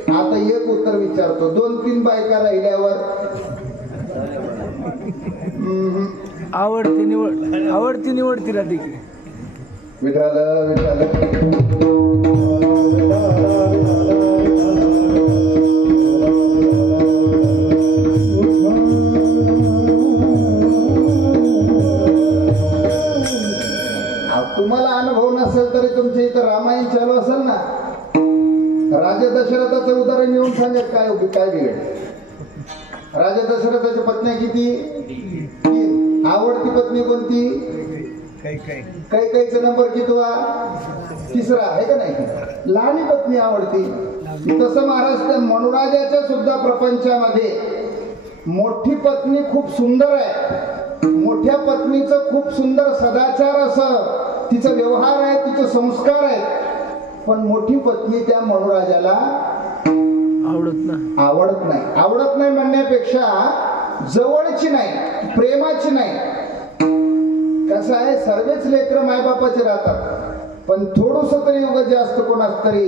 आता एक उत्तर विचारतो. 2-3 बायका राहिल्यावर आवडती निवडती राहते की. विठाल विठाल तुम्हाला अनुभव नसेल तरी तुमच्या इथं रामायण चालू असेल ना, राजा दशरथाचं उदाहरण येऊन सांगत काय बिघड. राजा दशरथाच्या पत्न्या किती? 3. आवडती पत्नी कोणती? कैकेयीचा नंबर कितवा? 3रा आहे का नाही? लहानी पत्नी आवडती. तसं महाराज त्या मनुराजाच्या सुद्धा प्रपंचामध्ये मोठी पत्नी खूप सुंदर आहे. मोठ्या पत्नीचं खूप सुंदर सदाचार असं तिचा व्यवहार आहे, तिचे संस्कार आहेत. पण मोठी पत्नी त्या मनुराजाला आवडत नाही म्हणण्यापेक्षा जवळची नाही, प्रेमाची नाही. कसं आहे, सर्वच लेकर मायबापाचे राहतात, पण थोडस तरी उगाच जास्त कोणाच तरी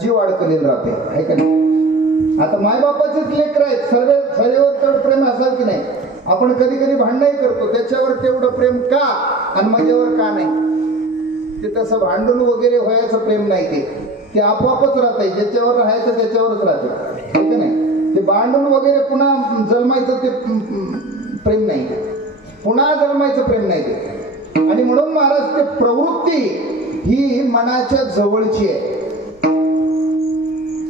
जीव अडकलेला राहते, आहे का नाही? आता मायबापाचेच लेकर आहेत, सर्वेवर तेवढं प्रेम असाल की नाही? आपण कधी कधी भांडणही करतो, त्याच्यावर तेवढं प्रेम का आणि माझ्यावर का नाही? ते तसं भांडण वगैरे व्हायचं प्रेम नाही, ते आपोआपच राहते. ज्याच्यावर राहायचं त्याच्यावरच राहते, आहे का नाही? ते भांडण वगैरे पुन्हा जन्मायचं ते प्रेम नाही, पुन्हा जन्मायचं प्रेम नाही ते. आणि म्हणून महाराज ते प्रवृत्ती ही मनाच्या जवळची आहे.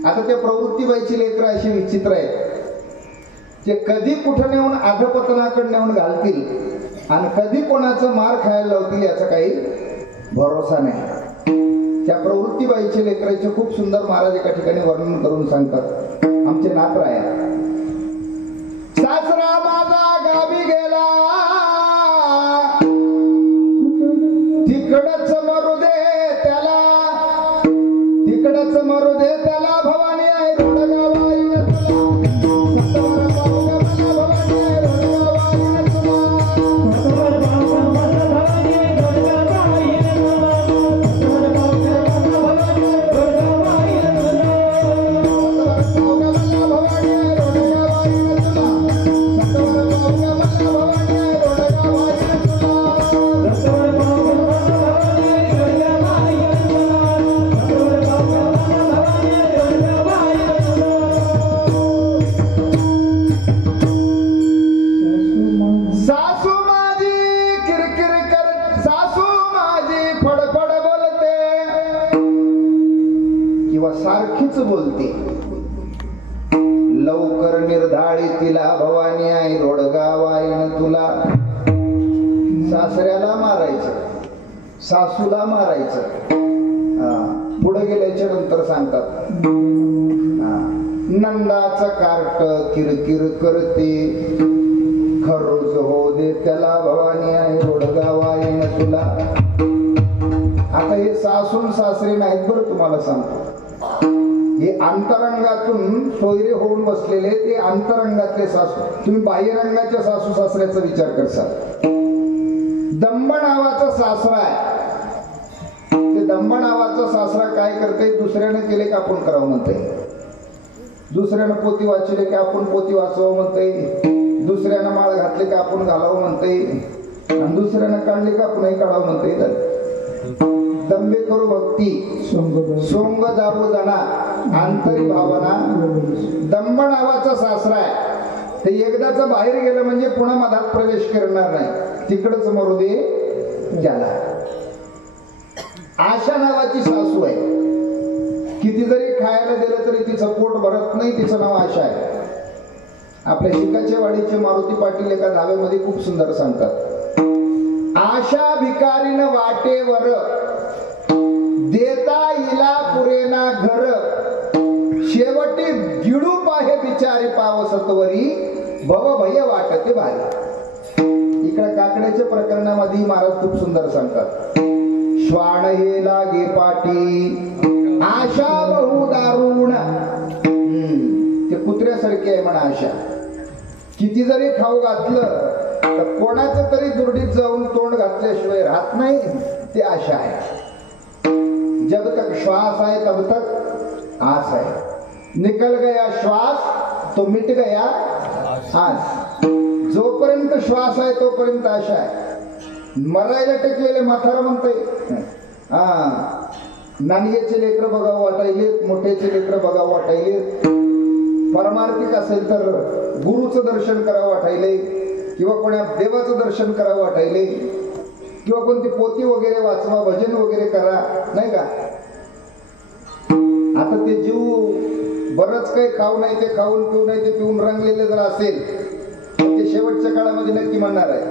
आता त्या प्रवृत्तीबाईची लेकरं अशी विचित्र आहेत, ते कधी कुठं नेऊन अधपतनाकडे नेऊन घालतील आणि कधी कोणाचं मार खायला लावतील याचा काही भरोसा नाही. त्या प्रवृत्तीबाईचे लेकराचे खूप सुंदर महाराज एका ठिकाणी वर्णन करून सांगतात. आमचे नातराय, सासरा माझा गावी गेला, तिकडच मरू दे त्याला, तिकडच मरू दे त्याला, भवानी आहे रोडगावाई सारखीच बोलते. लवकर निर्धाळी तिला भवानी आई रोडगावाईन तुला. सासऱ्याला मारायचं, सासूला मारायचं. पुढे गेल्याच्या नंतर सांगतात नंदाचं कार्ट किरकिर करते, खरोज हो दे त्याला भवानी आहे रोडगावाईन तुला. आता हे सासून सासरे नाहीत बरं, तुम्हाला सांगतो. हे अंतरंगातून सोयरे होऊन बसलेले ते अंतरंगातले सासू. तुम्ही बाह्यरंगाच्या सासू सासऱ्याचा विचार करसाल. दंब नावाचा सासरा आहे. ते दंब नावाचा सासरा काय करते, दुसऱ्यानं केले की आपण करावं म्हणते. दुसऱ्यानं पोती वाचले की आपण पोती वाचवावं म्हणते. दुसऱ्यानं माळ घातले की आपण घालावं म्हणते. आणि दुसऱ्यानं काढले की आपणही काढावं म्हणते. दंबे करू भक्ती सोंग दारू जाणा आंतरी भावना. दंब नावाचा सासरा आहे. ते एकदाच बाहेर गेलं म्हणजे पुन्हा मधात प्रवेश करणार नाही, तिकडच मरू दे त्याला. आशा नावाची सासू आहे. किती जरी खायला दिलं तरी तिचं पोट भरत नाही. तिचं नाव आशा आहे. आपल्या शिकाच्या वाडीचे मारुती पाटील एका धाब्यामध्ये खूप सुंदर सांगतात. आशा भिकारीन वाटेवर देता इला पुरेना घर, शेवटी गिळू पाहे बिचारी पावसत्वरी भव भय वाटते भारी. इकडे काकड्याच्या प्रकरणामध्ये महाराज खूप सुंदर सांगतात. श्वान हे लागे पाटी आशा बहु दारुण. ते कुत्र्यासारखे आहे म्हणा आशा. किती जरी खाऊ घातलं तर कोणाचं तरी दुर्डीत जाऊन तोंड घातल्याशिवाय राहत नाही. ते आशा आहे. जब तक श्वास है तब तक आस है. निकल गया श्वास तो मिट गया आस. जोपर्यंत श्वास आहे तोपर्यंत आशा आहे. मरायला टेकलेले म्हातारा म्हणतंय नानियाचे लेकर बघावं वाटायले, मोठ्याचे लेकर बघावं वाटायले. परमार्थिक असेल तर गुरुचं दर्शन करावं वाटायले, किंवा कोणा देवाचं दर्शन करावं वाटायले, किंवा कोणती पोती वगैरे वाचवा, भजन वगैरे करा, नाही का. आता ते जीव बरंच काही खाऊ नाही, ते खाऊन पिऊ नाही, ते पिऊन रंगलेले जर असेल तर ते शेवटच्या काळामध्ये नक्की म्हणणार आहे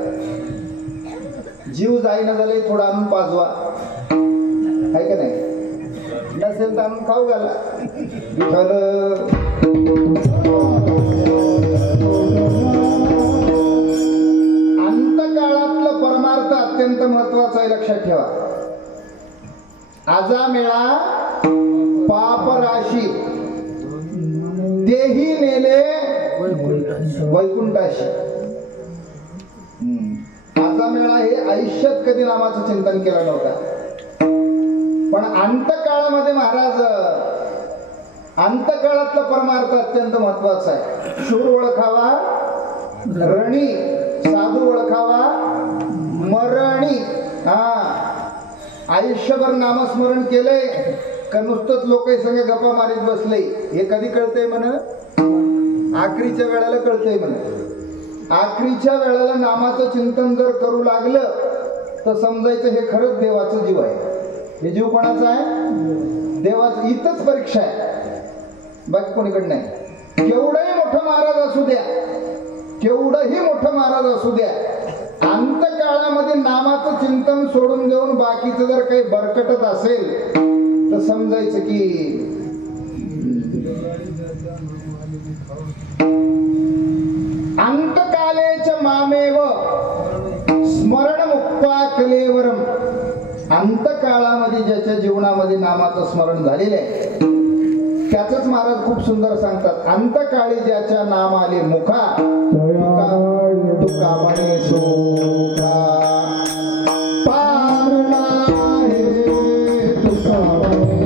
जीव जाईना झाले थोडं आणून पाजवा, आहे का नाही. नसेल तर आणून खाऊ घाला. अंतकाळातलं परमार्थ अत्यंत महत्वाचा आहे, लक्षात ठेवा. आजा मेळा पाप राशी तेही नेले वैकुंठाशी. आजा मेळा हे आयुष्यात कधी नामाचं चिंतन केलं नव्हतं. पण अंतकाळामध्ये महाराज अंतकाळातला परमार्थ अत्यंत महत्वाचा आहे. शूर ओळखावा रणी, साधू ओळखावा मरणी. आयुष्यभर नामस्मरण केलंय का नुसतंच लोक संग गप्पा मारीत बसले, हे कधी कळतंय म्हण, आखरीच्या वेळेला कळतंय म्हण. आखरीच्या वेळेला नामाचं चिंतन जर करू लागलं तर समजायचं हे खरंच देवाचं जीव आहे. हे जीव कोणाचा आहे? देवाचं. इथंच परीक्षा आहे, बाकी कोणीकडे नाही. केवढंही मोठं महाराज असू द्या, केवढंही मोठं महाराज असू द्या, अंतकाळामध्ये नामाचं चिंतन सोडून देऊन बाकीचं जर काही बरकटत असेल तर समजायचं की अंतकालेच मामेव स्मरण मुक्ता कलेवरम. अंतकाळामध्ये ज्याच्या जीवनामध्ये नामाचं स्मरण झालेलं आहे त्याच महाराज खूप सुंदर सांगतात. अंतकाळी ज्याच्या नाम आले मुखा तुका म्हणे सुखा पारणा हे तुका म्हणे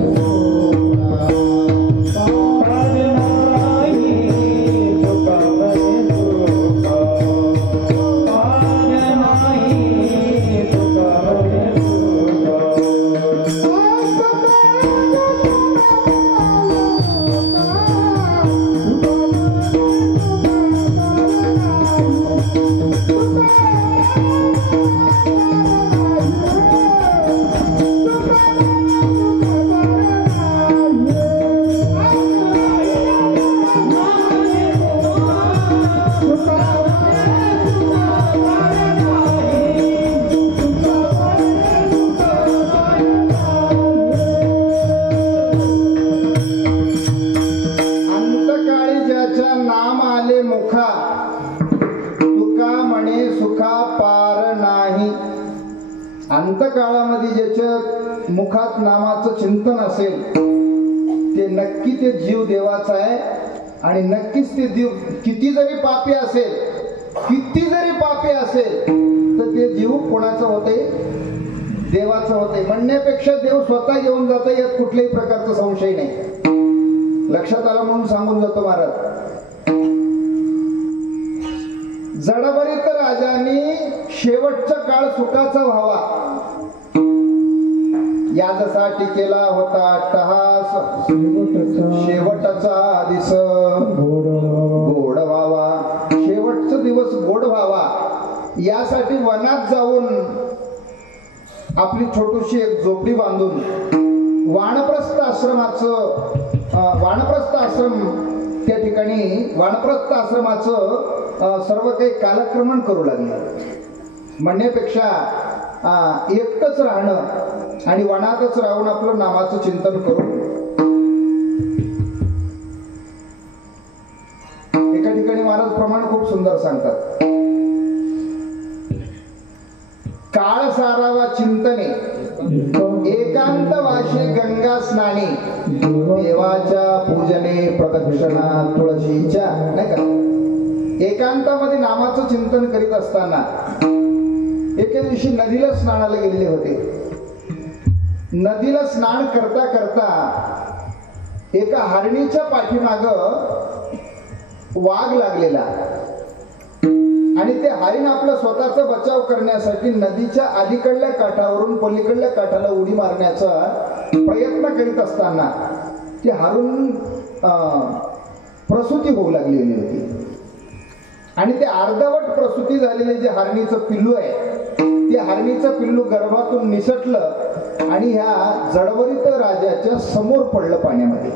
नाही. अंतकाळामध्ये ज्याच्या मुखात नामाचं चिंतन असेल ते नक्की ते जीव देवाचा आहे. आणि नक्कीच ते जीव किती जरी पापी असेल तर ते जीव कोणाचं होते? देवाचं होते. म्हणण्यापेक्षा देव स्वतः घेऊन जातं यात कुठल्याही प्रकारचा संशय नाही. लक्षात आलं म्हणून सांगून जातो महाराज. जडभरित राजाने शेवटचा काळ सुखाचा व्हावा यासाठी केला होता अट्टहास. शेवटचा दिस गोड व्हावा, शेवटचा दिवस गोड व्हावा यासाठी वनात जाऊन आपली छोटीशी एक झोपडी बांधून वानप्रस्थ आश्रम त्या ठिकाणी वानप्रस्थ आश्रमाचं सर्व काही कालक्रमण करू लागले. म्हणण्यापेक्षा एकटंच राहणं आणि वनातच राहून आपलं नामाचं चिंतन करून एका ठिकाणी महाराज प्रमाण खूप सुंदर सांगतात. काळ सारावा चिंतने एकांत वाशी गंगा स्नानी देवाच्या पूजने प्रदक्षिणा तुळशीच्या. नाही का, एकांतामध्ये नामाचं चिंतन करीत असताना एके दिवशी नदीला स्नानाला गेलेले होते. नदीला स्नान करता करता एका हरणीच्या पाठीमाग वाघ लागलेला आणि ते हरिण आपला स्वतःचा बचाव करण्यासाठी नदीच्या अलीकडल्या काठावरून पलीकडल्या काठाला उडी मारण्याचा प्रयत्न करीत असताना ते हरण प्रसूती होऊ लागलेली होती. आणि ते अर्धवट प्रसूती झालेले जे हरणीचं पिल्लू आहे ते हरणीचं पिल्लू गर्भातून निसटलं आणि ह्या जडभरित राजाच्या समोर पडलं पाण्यामध्ये.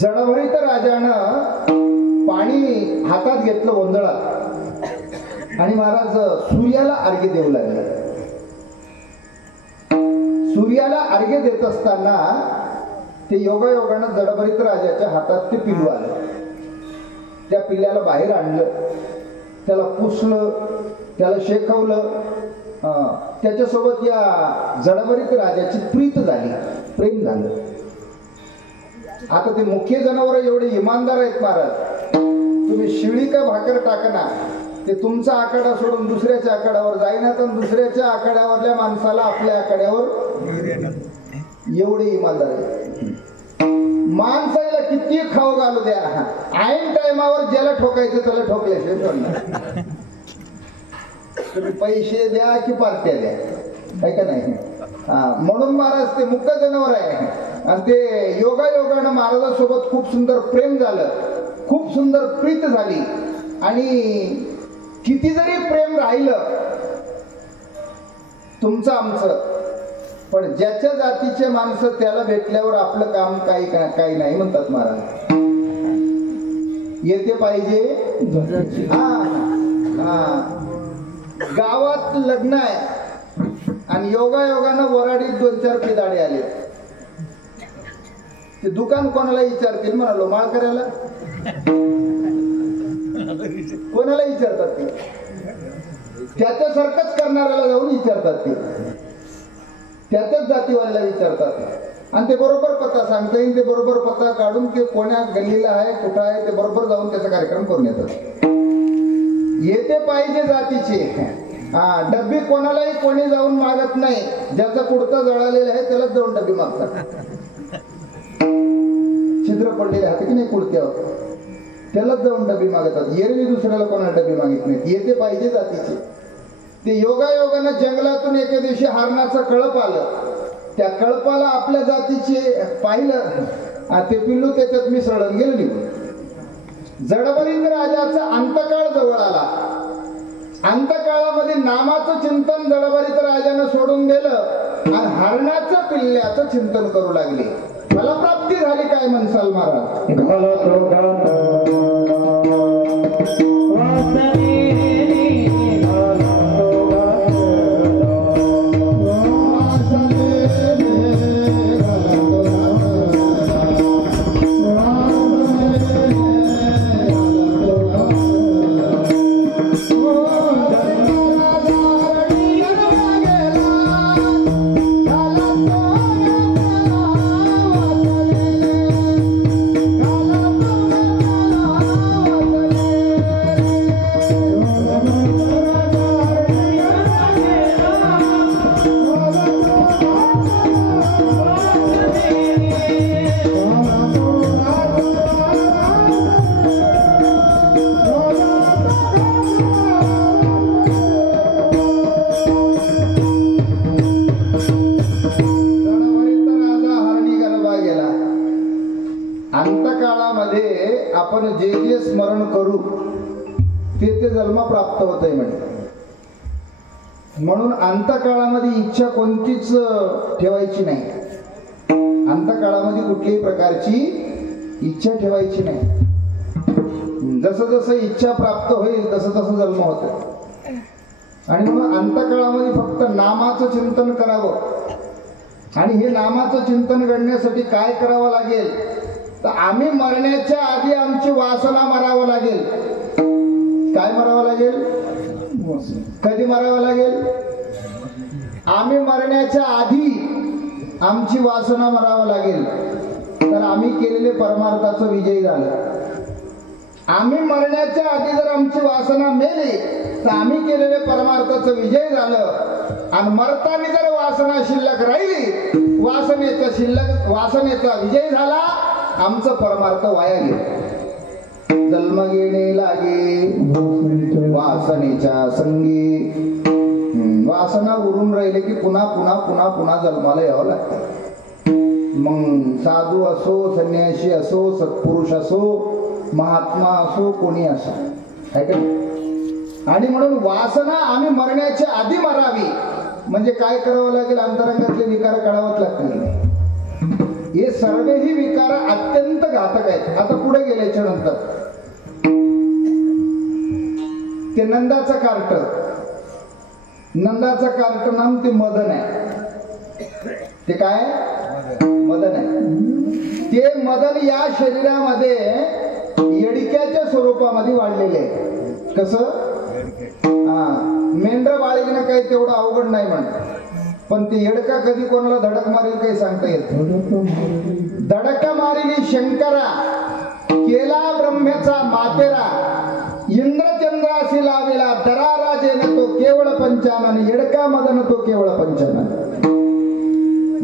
जडभरित राजानं पाणी हातात घेतलं ओंजळात आणि महाराज सूर्याला अर्घ्य देऊ लागले. सूर्याला अर्घ्य देत असताना ते योगायोगानं जडभरित राजाच्या हातात ते पिल्लू आलं. त्या पिल्ल्याला बाहेर आणलं, त्याला पुसलं, त्याला शेकवलं. त्याच्यासोबत या जडभरित राजाची प्रीत झाली, प्रेम झालं. आता ते मुख्य जनावर एवढे इमानदार आहेत महाराज. तुम्ही शिळी का भाकर टाकना, ते तुमचा आखाडा सोडून दुसऱ्याच्या आखाड्यावर जाईना तर दुसऱ्याच्या आखाड्यावरल्या माणसाला आपल्या आखाड्यावर एवढे इमानदार आहेत. माणसाला किती खाऊ घालू द्या, ऐन टायमावर ज्याला ठोकायचं त्याला ठोकल्याशिवाय सोडणार. तुम्ही पैसे द्या की पार्ट्या द्या, आहे का नाही? म्हणून महाराज ते मुख्य जनावर आहे. आणि ते योगायोगानं महाराजांसोबत खूप सुंदर प्रेम झालं, खूप सुंदर प्रीत झाली. आणि किती जरी प्रेम राहिलं तुमचं आमचं, पण ज्याच्या जातीचे माणसं त्याला भेटल्यावर आपलं काम काही नाही म्हणतात महाराज. येते पाहिजे. गावात लग्न आहे आणि योगायोगानं वराडीत 2-4 पिदाडे आले. ते दुकान कोणाला विचारतील म्हणालो, माळकऱ्याला कोणाला विचारतात ते? त्याच्यासारखंच करणाऱ्याला जाऊन विचारतात ते, त्याच्याच जातीवाल्याला विचारतात. आणि ते बरोबर पत्ता सांगता येईल, ते बरोबर पत्ता काढून ते कोण्या गल्लीला आहे, कुठं आहे ते बरोबर जाऊन त्याचा कार्यक्रम करून येतात. येते पाहिजे जातीचे. डब्बी कोणालाही कोणी जाऊन मागत नाही. ज्याचा कुडता जळालेला आहे त्यालाच जाऊन डब्बी मागतात. छिद्र पडलेले हात की नाही कुडत्यावर, त्यालाच जाऊन डबी मागतात. एरवी दुसऱ्याला कोणाला डबी मागित नाही. येते पाहिजे जातीचे. ते योगायोगानं जंगलातून एके दिवशी हरणाचं कळप आलं. त्या कळपाला आपल्या जातीचे पाहिलं, ते पिल्लू त्याच्यात मिसळून गेलं निघून. जडभरित राजाचा अंतकाळ जवळ आला. अंतकाळामध्ये नामाचं चिंतन जडभरित राजानं सोडून दिलं आणि हरणाचं पिल्ल्याचं चिंतन करू लागले. फलप्राप्ती झाली काय म्हणसाल महाराज? जन्म प्राप्त होतोय म्हणे. म्हणून अंतकाळामध्ये इच्छा कोणतीच ठेवायची नाही. अंतकाळामध्ये कुठल्याही प्रकारची इच्छा ठेवायची नाही. जसं जसं इच्छा प्राप्त होईल तसं तसं जन्म होत. आणि म्हणून अंतकाळामध्ये फक्त नामाचं चिंतन करावं. आणि हे नामाचं चिंतन करण्यासाठी काय करावं लागेल तर आम्ही मरण्याच्या आधी आमची वासना मरावं लागेल. काय मरावं लागेल? कधी मरावं लागेल? आम्ही मरण्याच्या आधी आमची वासना मरावं लागेल. तर आम्ही केलेले परमार्थाचं विजय झालं. आम्ही मरण्याच्या आधी जर आमची वासना मेली तर आम्ही केलेले परमार्थाचं विजय झालं. आणि मरताना जर वासना शिल्लक राहिली, वासनेचा विजय झाला, आमचं परमार्थ वाया गेलं. जन्म घेणे लागे वासनेच्या संगी. वासना उरून राहिले की पुन्हा पुन्हा पुन्हा पुन्हा जन्माला यावं लागतं. मग साधू असो, संन्यासी असो, सत्पुरुष असो, महात्मा असो, कोणी असो, आहे का? आणि म्हणून वासना आम्ही मरण्याच्या आधी मरावी. म्हणजे काय करावं लागेल? अंतरंगातले विकार काढावंच लागतील. हे सर्वही विकार अत्यंत घातक आहेत. आता पुढे गेल्याच्या नंतर ते नंदाचं कार्ट नाम ते मदन आहे. ते काय? मदन आहे. ते मदन या शरीरामध्ये येडक्याच्या स्वरूपामध्ये वाढलेले आहे. कसं? मेंढर बाळगणं काही तेवढं अवघड नाही म्हण. पण ते येडका कधी कोणाला धडक मारेल काही सांगता येत. धडका मारिली शंकरा, केला ब्रह्मेचा मातेरा, इंद्रचंद्राशी लावेला दरा राजेन तो केवळ पंचानन, येडका मदन तो केवळ पंचानन.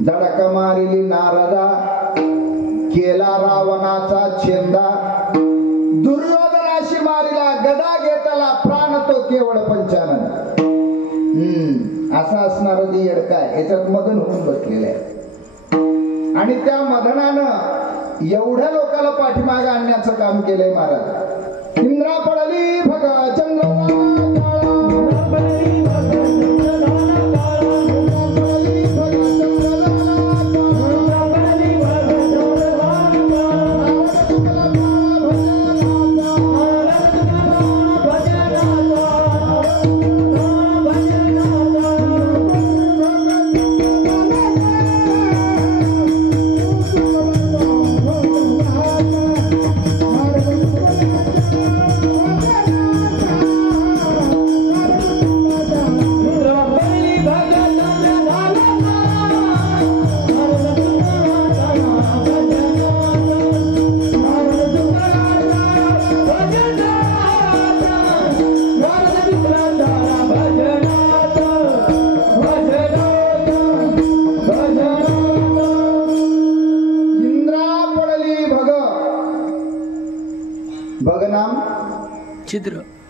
धडका मारिली नारदा, केला रावणाचा छेंदा, दुर्योधनाशी मारिला गदा घेतला प्राण तो केवळ पंचानन. असा असणार ते येडका आहे. याच्यात मदन होऊन बसलेले आहे. आणि त्या मदनानं एवढ्या लोकांना पाठीमागे आणण्याचं काम केलंय महाराज. इंद्रा पडली भग चंद्र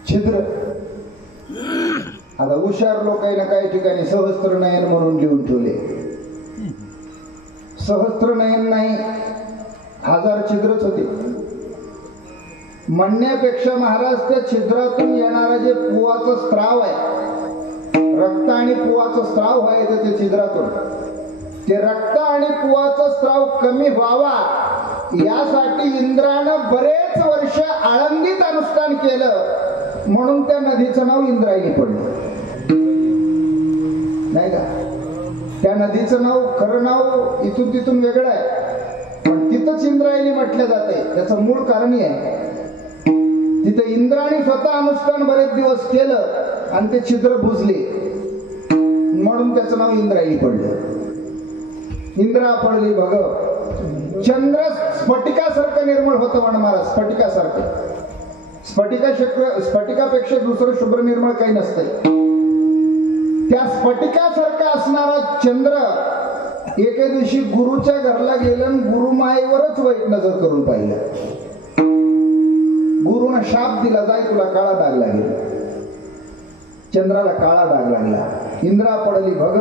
छिद्र. आता हुशार लोक आहे ना, काही ठिकाणी सहस्त्र नयन म्हणून लिहून ठेवले. सहस्त्र नयन नाही, 1000 छिद्रच होते. म्हणण्यापेक्षा महाराज त्या छिद्रातून येणारा जे पुवाचं स्त्राव आहे, रक्त आणि पुवाचं स्त्राव व्हायचं ते छिद्रातून, ते रक्त आणि पुवाचा स्त्राव कमी व्हावा यासाठी इंद्रानं बरेच वर्ष आळंदीत अनुष्ठान केलं. म्हणून त्या नदीचं नाव इंद्रायणी पडलं, नाही का? त्या नदीचं नाव, खरं नाव इथून तिथून वेगळं आहे, पण तिथंच इंद्रायणी म्हटलं जाते. त्याचं मूळ कारण आहे, तिथे इंद्राणी स्वतः अनुष्ठान बरेच दिवस केलं आणि ते छिद्र बुजले, म्हणून त्याचं नाव इंद्रायणी पडलं. इंद्रा पडली भग. चंद्र स्फटिकासारखं निर्मळ होतं म्हण महाराज. स्फटिकासारखं. स्फटिकापेक्षा दुसरं शुभ्र निर्मळ काही नसतंय. त्या स्फटिकासारखा असणारा चंद्र एके दिवशी गुरुच्या घरला गेलं आणि गुरुमाईवरच वाईट नजर करून पाहिलं. गुरुनं शाप दिला, जाय तुला काळा डाग लागेल. चंद्राला काळा डाग लागला. इंद्रा पडली भग.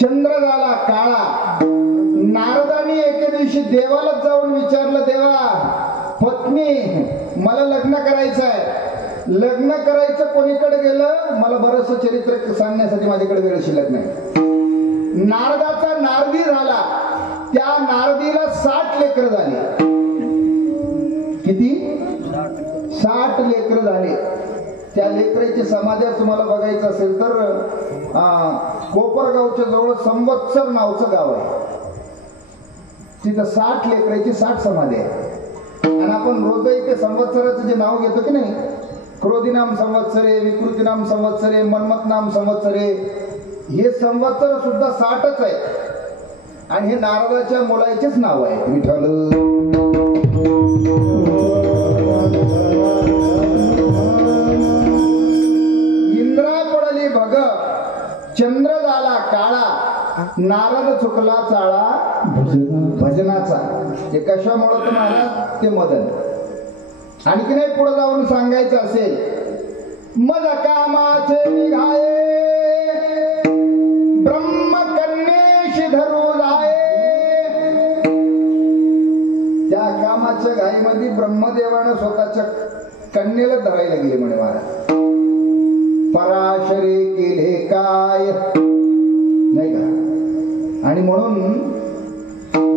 चंद्र झाला काळा. नारदांनी एके दिवशी देवालाच जाऊन विचारलं, देवा पत्नी मला लग्न करायचं आहे, लग्न करायचं कोणीकडे गेलं, मला बरंचसं चरित्र सांगण्यासाठी माझ्याकडे वेळ शिल्लक नाही. नारदाचा नारदी झाला, त्या नारदीला 60 लेकरं झाली. किती? 60 लेकरं झाले. त्या लेकराची समाधी तुम्हाला बघायचं असेल तर कोपरगावच्या जवळ संवत्सर नावचं गाव आहे. तिथं 60 लेकराची 60 समाधी आहे. आणि आपण रोजही ते संवत्सराचं जे नाव घेतो की नाही, क्रोधीनाम संवत्सरे, विकृतीनाम संवत्सरे, मन्मथनाम संवत्सरे, हे संवत्सर सुद्धा 60च आहे. आणि हे नारदाच्या मुलाचेच नाव आहे, विठ्ठल. इंद्रा पडली भग, चंद्र झाला काळा, नारद चुकला चाळा भजनाचा. हे कशामुळे तर महाराज, ते मदन. आणखी नाही पुढे जाऊन सांगायचं असेल, मज कामाचे निघाये ब्रह्मकन्येशी धरू जाये. त्या कामाच्या घाईमध्ये ब्रह्मदेवानं स्वतःच्या कन्येला धरायला गेले म्हणे महाराज. पराशरे केले काय, नाही का? आणि म्हणून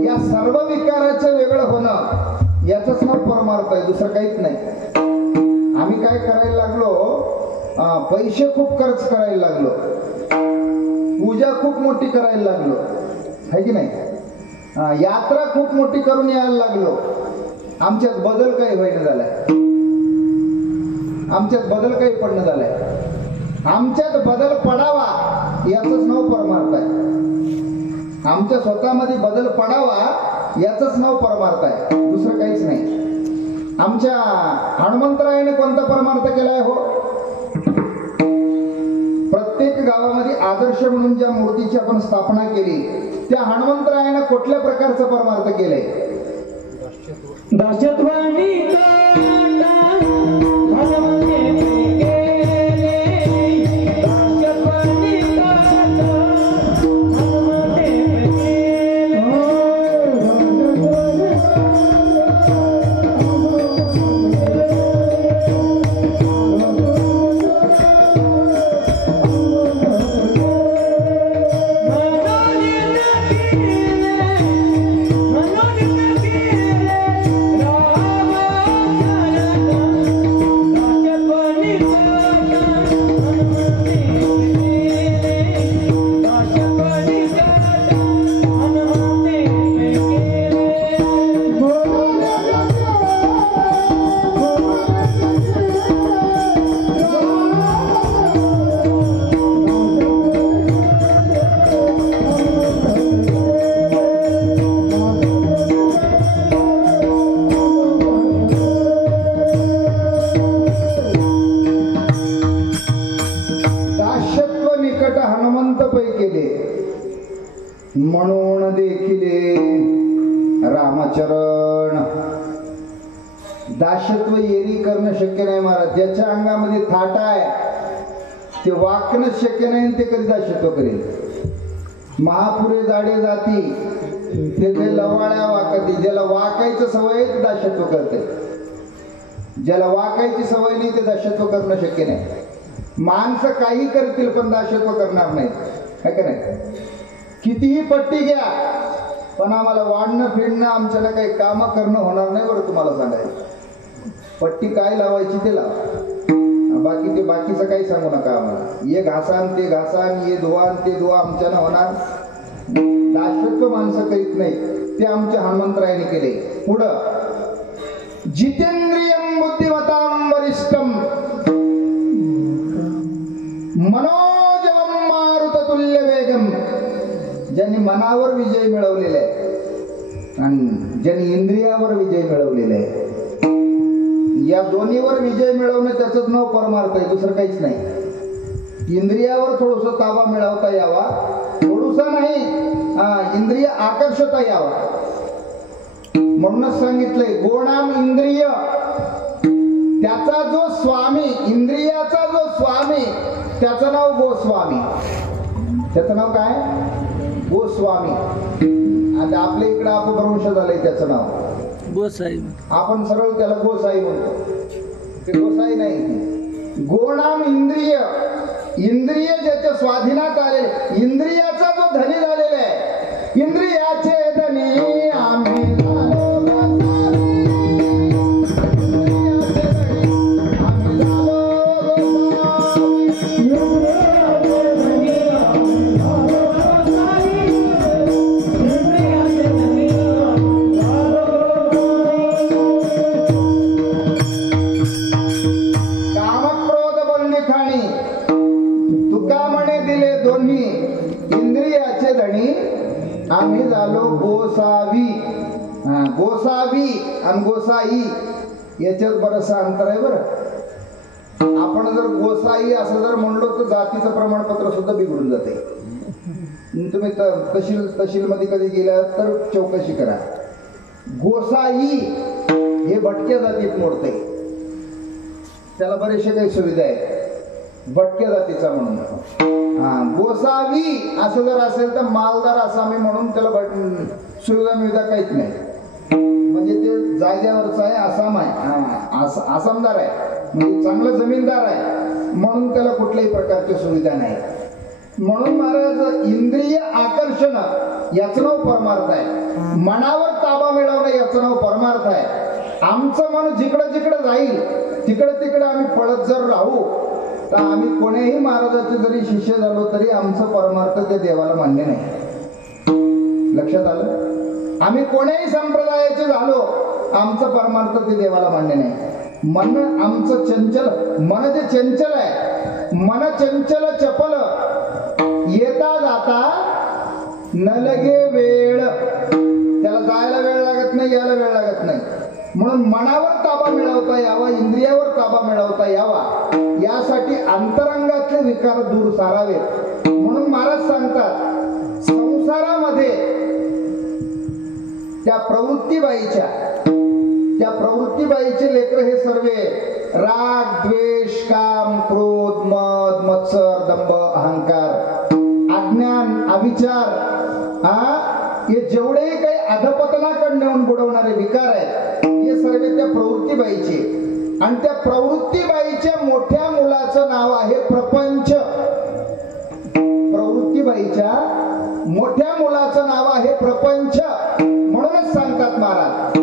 या सर्व विकाराचं वेगळं होणं याचंच नाव परमार्थ आहे, दुसरं काहीच नाही. आम्ही काय करायला लागलो, पैसे खूप खर्च करायला लागलो, पूजा खूप मोठी करायला लागलो, है की नाही? यात्रा खूप मोठी करून यायला लागलो. आमच्यात बदल काही व्हायला झालाय, आमच्यात बदल काही पडणं झालाय. आमच्यात बदल पडावा याचंच नाव परमार्थ आहे. आमच्या स्वतःमध्ये बदल पडावा याचंच नाव परमार्थ आहे, दुसरं काहीच नाही. आमच्या हनुमंतरायाने कोणता परमार्थ केलाय हो? प्रत्येक गावामध्ये आदर्श म्हणून ज्या मूर्तीची आपण स्थापना केली, त्या हनुमंतरायाने कुठल्या प्रकारचा परमार्थ केलाय? दहशतवादी म्हणून देखिले रामचरण. दासत्व येरी करणं शक्य नाही महाराज. ज्याच्या अंगामध्ये थाटा आहे ते वाकणं शक्य नाही, ते कधी दासत्व करेल. महापुरे जाडे जाती ते लवाळ्या वाकती. ज्याला वाकायचं सवय ते दासत्व करते, ज्याला वाकायची सवय नाही ते दासत्व करणं शक्य नाही. माणसं काही करतील पण दासत्व करणार नाही, है का नाही? कितीही पट्टी घ्या पण आम्हाला वाढणं फिरणं आमच्याला काही काम करणं होणार नाही. बरं तुम्हाला सांगायचं, पट्टी काय लावायची ते लावा, बाकी ते बाकीचं काही सांगू नका आम्हाला. ये घासान ते घासान, ये धुवान ते धुवा, आमच्यानं होणार. दासत्व माणसं करीत नाही, ते आमच्या हनुमंतरायाने केले. पुढं जितेंद्रियम बुद्धिमतां वरिष्ठम मनोजवम मारुततुल्य वेगम. ज्यांनी मनावर विजय मिळवलेला आहे आणि ज्यांनी इंद्रियावर विजय मिळवलेला आहे, या दोन्हीवर विजय मिळवणं त्याचंच नाव परमार्थ आहे, दुसरं काहीच नाही. इंद्रियावर थोडस ताबा मिळवता यावा, थोडसा नाही, इंद्रिय आकर्षता यावा. म्हणूनच सांगितलंय गोणाम इंद्रिय, त्याचा जो स्वामी, इंद्रियाचा जो स्वामी, त्याचं नाव गोस्वामी. त्याचं नाव काय? गोस्वामी. आता आपल्या इकडं अपभ्रंश झालंय त्याचं नाव गोसाई. आपण सरळ त्याला गोसाई म्हणतो, ते गोसाई नाही. गोनाम इंद्रिय, इंद्रिय ज्याच्या स्वाधीनात आले, इंद्रियाचा जो धनी झालेला आहे, इंद्रियाचे धनी आम्ही आम्ही झालो गोसावी. गोसावी आणि गोसाई याच्यात बरंच अंतर आहे बरं. आपण जर गोसाई असं जर म्हणलो तर जातीचं प्रमाणपत्र सुद्धा बिघडून जाते. तुम्ही तहसील मध्ये कधी गेला तर चौकशी करा. गोसाई हे भटक्या जातीत मोडते, त्याला बरेचशे काही सुविधा आहेत भटक्या जातीचा म्हणून. गोसावी असं जर असेल तर मालदार आसामी म्हणून त्याला सुविधा मिळता काहीच नाही. म्हणजे ते जाग्यावरचा आहे, आसाम आहे, आसामदार आहे, म्हणजे चांगला जमीनदार आहे म्हणून त्याला कुठल्याही प्रकारची सुविधा नाही. म्हणून महाराज इंद्रिय आकर्षण याचं नाव परमार्थ आहे. मनावर ताबा मिळवणं याचं नाव परमार्थ आहे. आमचं मन जिकडं जिकडं जाईल तिकडं तिकडं आम्ही पळत जर राहू तर आम्ही कोण्याही महाराजाचे जरी शिष्य झालो तरी आमचं परमार्थ ते देवाला मान्य नाही. लक्षात आलं? आम्ही कोण्याही संप्रदायाचे झालो आमचं परमार्थ ते देवाला मान्य नाही. मन आमचं चंचल, मन जे चंचल आहे, मन चंचल चपल, येता जाता न लगे वेळ, त्याला जायला वेळ लागत नाही, यायला वेळ लागत नाही. म्हणून मनावर ताबा मिळवता यावा, इंद्रियावर ताबा मिळवता यावा, यासाठी अंतरंगातले विकार दूर सारावेत. म्हणून महाराज सांगतात संसारामध्ये त्या प्रवृत्तीबाईचे लेकर हे सर्वे राग, द्वेष, काम, क्रोध, मद, मत्सर, दंभ, अहंकार, अज्ञान, अविचार, हे जेवढेही काही अधपतनाकडे नेऊन बुडवणारे विकार आहेत हे सर्व त्या प्रवृत्तीबाईचे. आणि त्या प्रवृत्तीबाईच्या मोठ्या मुलाचं नाव आहे प्रपंच. प्रवृत्तीबाईच्या मोठ्या मुलाचं नाव आहे प्रपंच. म्हणूनच सांगतात महाराज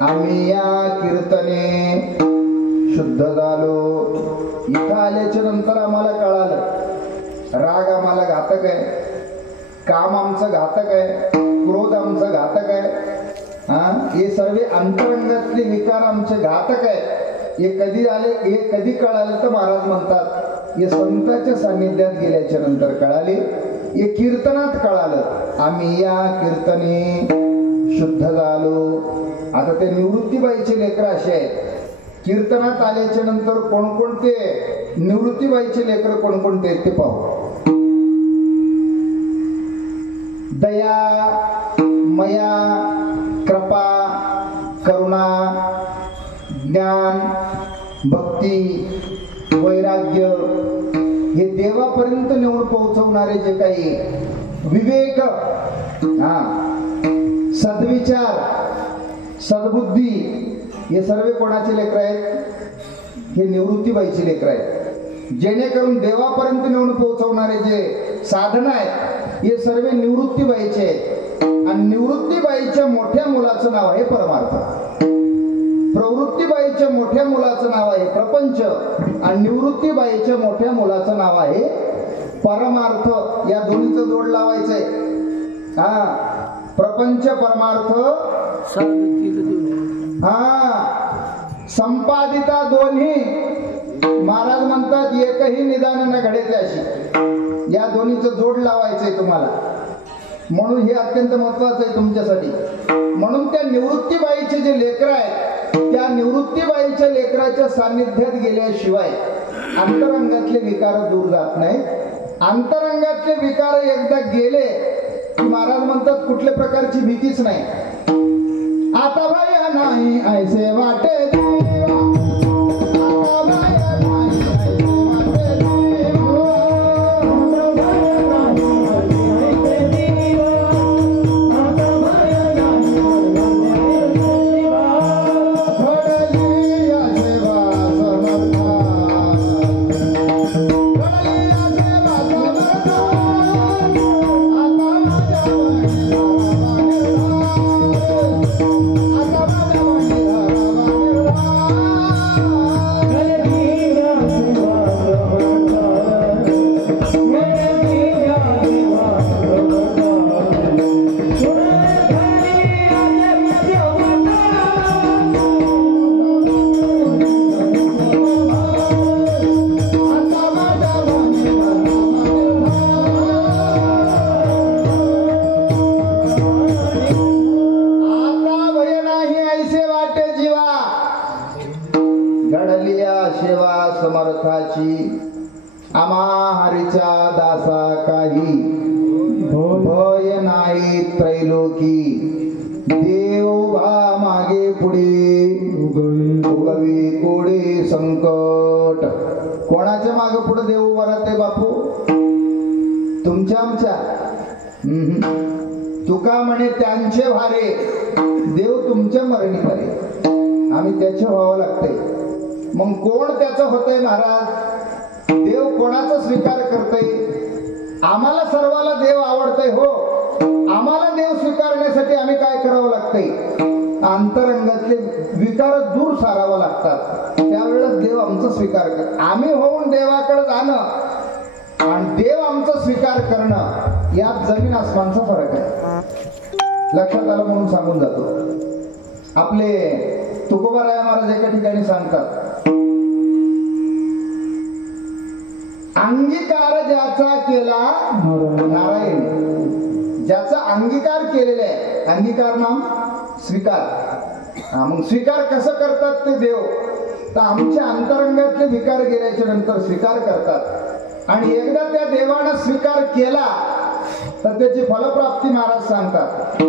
आम्ही या कीर्तने शुद्ध झालो. इथं आल्याच्या नंतर आम्हाला कळालं राग आम्हाला घातक आहे, काम आमचं घातक आहे, क्रोध आमचं घातक आहे, हे सर्व अंतरंगातले विकार आमचे घातक आहे. हे कधी आले, हे कधी कळाले तर महाराज म्हणतात हे संतांच्या सान्निध्यात गेल्याच्या नंतर कळाले, हे कीर्तनात कळालं. आम्ही या कीर्तने शुद्ध झालो. आता ते निवृत्तीबाईचे लेकर असे आहेत. कीर्तनात आल्याच्या नंतर कोणकोणते निवृत्तीबाईचे लेकर कोणकोणते आहेत ते पाहू. दया, मया, कृपा, करुणा, ज्ञान, भक्ती, वैराग्य हे देवापर्यंत नेऊन पोहोचवणारे जे काही विवेक, सद्विचार, सद्बुद्धी हे सर्व कोणाचे लेकर आहेत? हे निवृत्तीबाईचे लेकर आहेत. जेणेकरून देवापर्यंत नेऊन पोहोचवणारे जे साधन आहेत हे सर्व निवृत्तीबाईचे आहेत. आणि निवृत्तीबाईच्या मोठ्या मुलाचं नाव आहे परमार्थ. प्रवृत्तीबाईच्या मोठ्या मुलाचं नाव आहे प्रपंच आणि निवृत्तीबाईच्या मोठ्या मुलाचं नाव आहे परमार्थ. या दोन्हीचं जोड लावायचंय. प्रपंच परमार्थ संपादिता दोन्ही. महाराज म्हणतात एकही निदान न घडे त्याशी. या दोन्हीचं जोड लावायचंय तुम्हाला. म्हणून हे अत्यंत महत्वाचं आहे तुमच्यासाठी. म्हणून त्या निवृत्तीबाईचे जे लेकर आहेत त्या निवृत्तीबाईच्या लेकराच्या सान्निध्यात गेल्याशिवाय अंतरंगातले विकार दूर जात नाही. अंतरंगातले विकार एकदा गेले की महाराज म्हणतात कुठल्या प्रकारची भीतीच नाही. आता भय नाही ऐसे वाटे देवा, आता भय नाही ऐसे वाटे देवा, आता भय नाही ऐसे वाटे देवा, घडली या सेवा समर्था, घडली या सेवा समर्था, आता माझ्या समर्थाची आम्हा हरीच्या दासा काही भय नाही त्रैलोकी. देव भा मागे पुढे उगवी कोडे संकट. कोणाच्या मागे पुढे देव उभा राहते बापू? तुमच्या आमच्या? तुका म्हणे त्यांचे भारे, देव तुमच्या मरणी भारे. आम्ही त्याचे व्हावं लागतंय. मग कोण त्याचं होतंय महाराज? देव कोणाचा स्वीकार करतय? आम्हाला सर्वाला देव आवडतय हो. आम्हाला देव स्वीकारण्यासाठी आम्ही काय करावं लागतंय? अंतरंगातले विकार दूर सारावं लागतात. त्यावेळेस देव आमचा स्वीकार कर. आम्ही होऊन देवाकडे जाणं आणि देव आमचा स्वीकार करणं यात जमीन आसमानचा फरक आहे. लक्षात आलं म्हणून सांगून जातो. आपले तुकोबाराय महाराज एका ठिकाणी सांगतात, अंगीकार ज्याचा केला नारायण. ज्याचा अंगीकार केलेला आहे, अंगीकार नाम स्वीकार. मग स्वीकार कसं करतात ते देव? तर आमच्या अंतरंगातले विकार गेल्याच्या नंतर स्वीकार करतात. आणि एकदा त्या देवानं स्वीकार केला तर त्याची फलप्राप्ती महाराज सांगतात.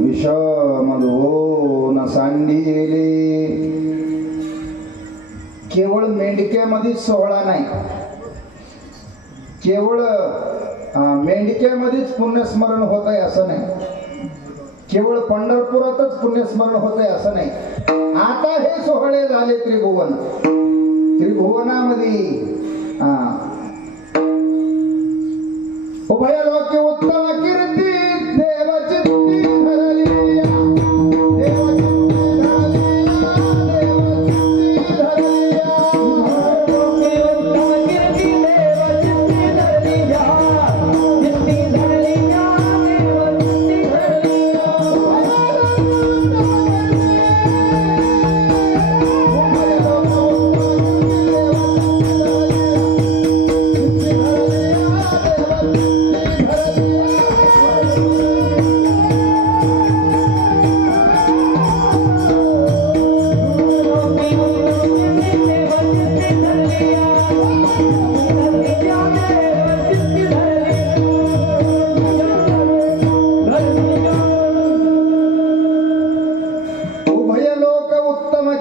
विषमधून सांडिले. केवळ मेंढक्यामध्ये सोहळा नाही, केवळ मेंढक्यामध्येच पुण्यस्मरण होत आहे असं नाही, केवळ पंढरपुरातच पुण्यस्मरण होत आहे असं नाही. आता हे सोहळे झाले त्रिभुवन. त्रिभुवनामध्ये उभय लोके उत्तम कीर्ती देवचित्ती धरलिया.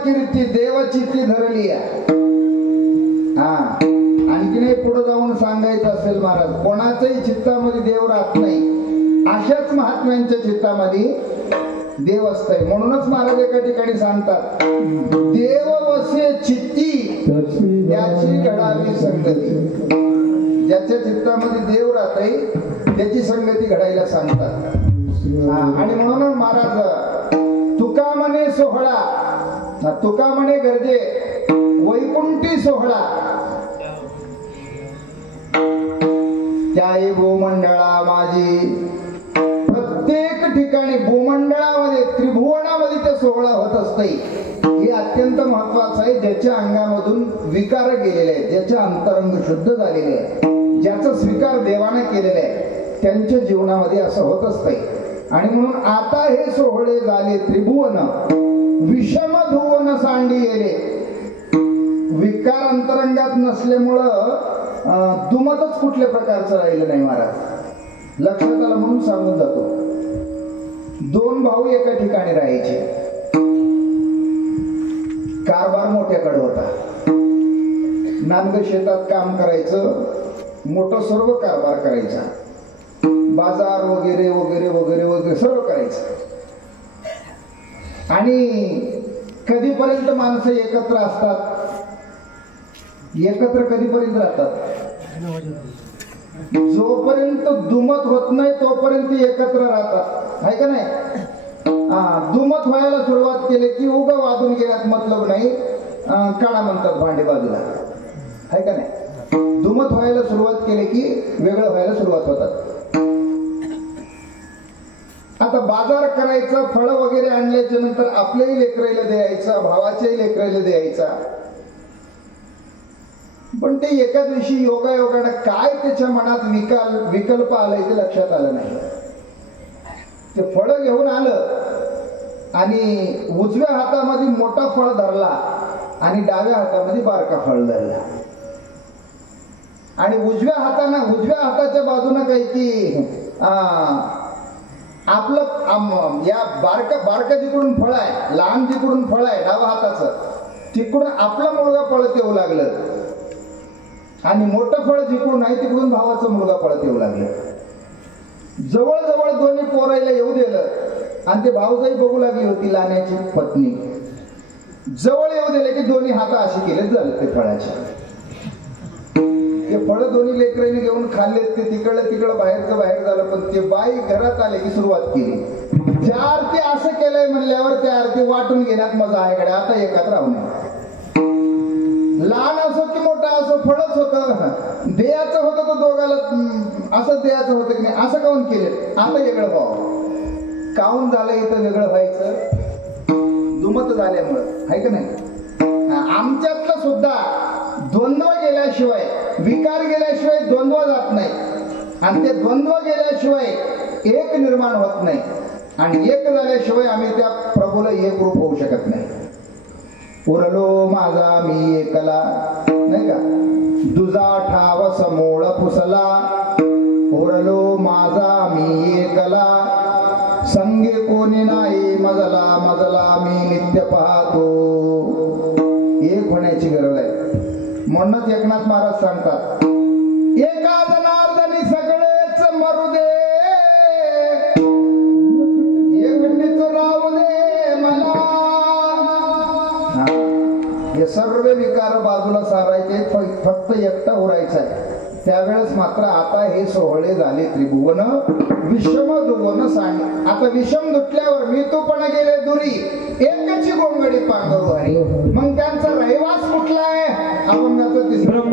कीर्ती देवचित्ती धरली. हा, आणखीनही पुढे जाऊन सांगायचं असेल महाराज, कोणाच्याही चित्तामध्ये देव राहत नाही, अशाच महात्म्यांच्या चित्तामध्ये देव असतंय. म्हणूनच महाराज एका ठिकाणी सांगतात, देव वसे चित्ती त्याची घडावी संगती. ज्याच्या चित्तामध्ये देव राहतय त्याची संगती घडायला सांगतात. आणि म्हणून महाराज तुका म्हणे सोहळा, तुका म्हणे गरजे वैकुंठी सोहळा, त्याही भूमंडळा माझी. प्रत्येक ठिकाणी भूमंडळामध्ये त्रिभुवनामध्ये ते सोहळा होत असते. हे अत्यंत महत्वाचं आहे. ज्याच्या अंगामधून विकार गेलेले आहेत, ज्याचे अंतरंग शुद्ध झालेले आहे, ज्याचा स्वीकार देवाने केलेला आहे, त्यांच्या जीवनामध्ये असं होत असते. आणि म्हणून आता हे सोहळे झाले त्रिभुवन, विषम धुवन सांडी गेले. विकार अंतरंगात नसल्यामुळं दुमतच कुठल्या प्रकारचं राहिलं नाही महाराज. लक्षात आलं म्हणून सांगून जातो. दोन भाऊ एका ठिकाणी राहायचे. कारभार मोठ्याकडे होता. नांदग शेतात काम करायचं, मोठं सर्व कारभार करायचा, बाजार वगैरे वगैरे वगैरे वगैरे सर्व करायचं. आणि कधीपर्यंत माणसं एकत्र असतात, एकत्र कधीपर्यंत राहतात, जोपर्यंत दुमत होत नाही तोपर्यंत एकत्र राहतात, आहे का नाही. दुमत व्हायला सुरुवात केली की उगा वादून गेल्यात मतलब नाही, काढा म्हणतात भांडे बाजूला, आहे का नाही. दुमत व्हायला सुरुवात केली की वेगळं व्हायला सुरुवात होतात. आता बाजार करायचा, फळं वगैरे आणल्याच्या नंतर आपल्याही लेकरायला द्यायचा, भावाच्याही लेकरायला द्यायचा. पण ते एका दिवशी योगायोगाने काय त्याच्या मनात विकल्प आलाय ते लक्षात आलं नाही. ते फळं घेऊन आलं आणि उजव्या हातामध्ये मोठा फळ धरला आणि डाव्या हातामध्ये बारका फळ धरला. आणि उजव्या हाताच्या बाजूनं काही की आपलं या बारका जिकडून फळ आहे, लहान जिकडून फळ आहे डावा हाताचं, तिकडून आपला मुलगा पळत येऊ लागलं. आणि मोठं फळ जिकडून आहे तिकडून भावाचा मुलगा पळत येऊ लागलं. जवळजवळ दोन्ही पोरायला येऊ दिलं आणि ते भाऊजाई बघू लागली होती लहानाची पत्नी. जवळ येऊ दिले की दोन्ही हात असे केले झाले ते फळाचे. ते फळ दोन्ही लेकरांनी घेऊन खाल्ले. ते तिकडं बाहेरचं बाहेर झालं. पण ते बाई घरात आले की सुरुवात केली. त्या आरती असं केलंय म्हणल्यावर त्या आरती वाटून घेण्यात मजा आहे कडे. आता एकत्र राहू नये. लहान असो की मोठा असो फळच होतं. देयाचं होतं तर दोघाला असं देयाचं होतं की नाही, असं काऊन केलं. आता वेगळं व्हावं. काऊन झालं इथं वेगळं व्हायचं, दुमत झाल्यामुळं, आहे का नाही. आमच्यातलं सुद्धा द्वंद्व गेल्याशिवाय, विकार गेल्याशिवाय द्वंद्व जात नाही. आणि ते द्वंद्व गेल्याशिवाय एक निर्माण होत नाही. आणि एक झाल्याशिवाय आम्ही त्या प्रभूला एक रूप होऊ शकत नाही. उरलो माझा मी एकला, नाही का, दुजा ठाव समोळ फुसला. उरलो माझा मी एकला, संगे कोणी नाही मजला मजला मी नित्य पाहतो. एक होण्याची गरज आहे. म्हणूनच एकनाथ महाराज सांगतात एका जनार्दनी सगळेच मरू दे, एकटीच राहू दे मला. हे सर्व विकार बाजूला सारायचे, फक्त एकटा उरायचा आहे. त्यावेळेस मात्र आता हे सोहळे झाले त्रिभुवन विषम दुवन सांग. आता विषम दुटल्यावर मी तू पण गेले दुरी, एकची गोंगडी पांघरू हरी. मग त्यांचा रहिवास कुठला आहे? अभंगाचं तिसरं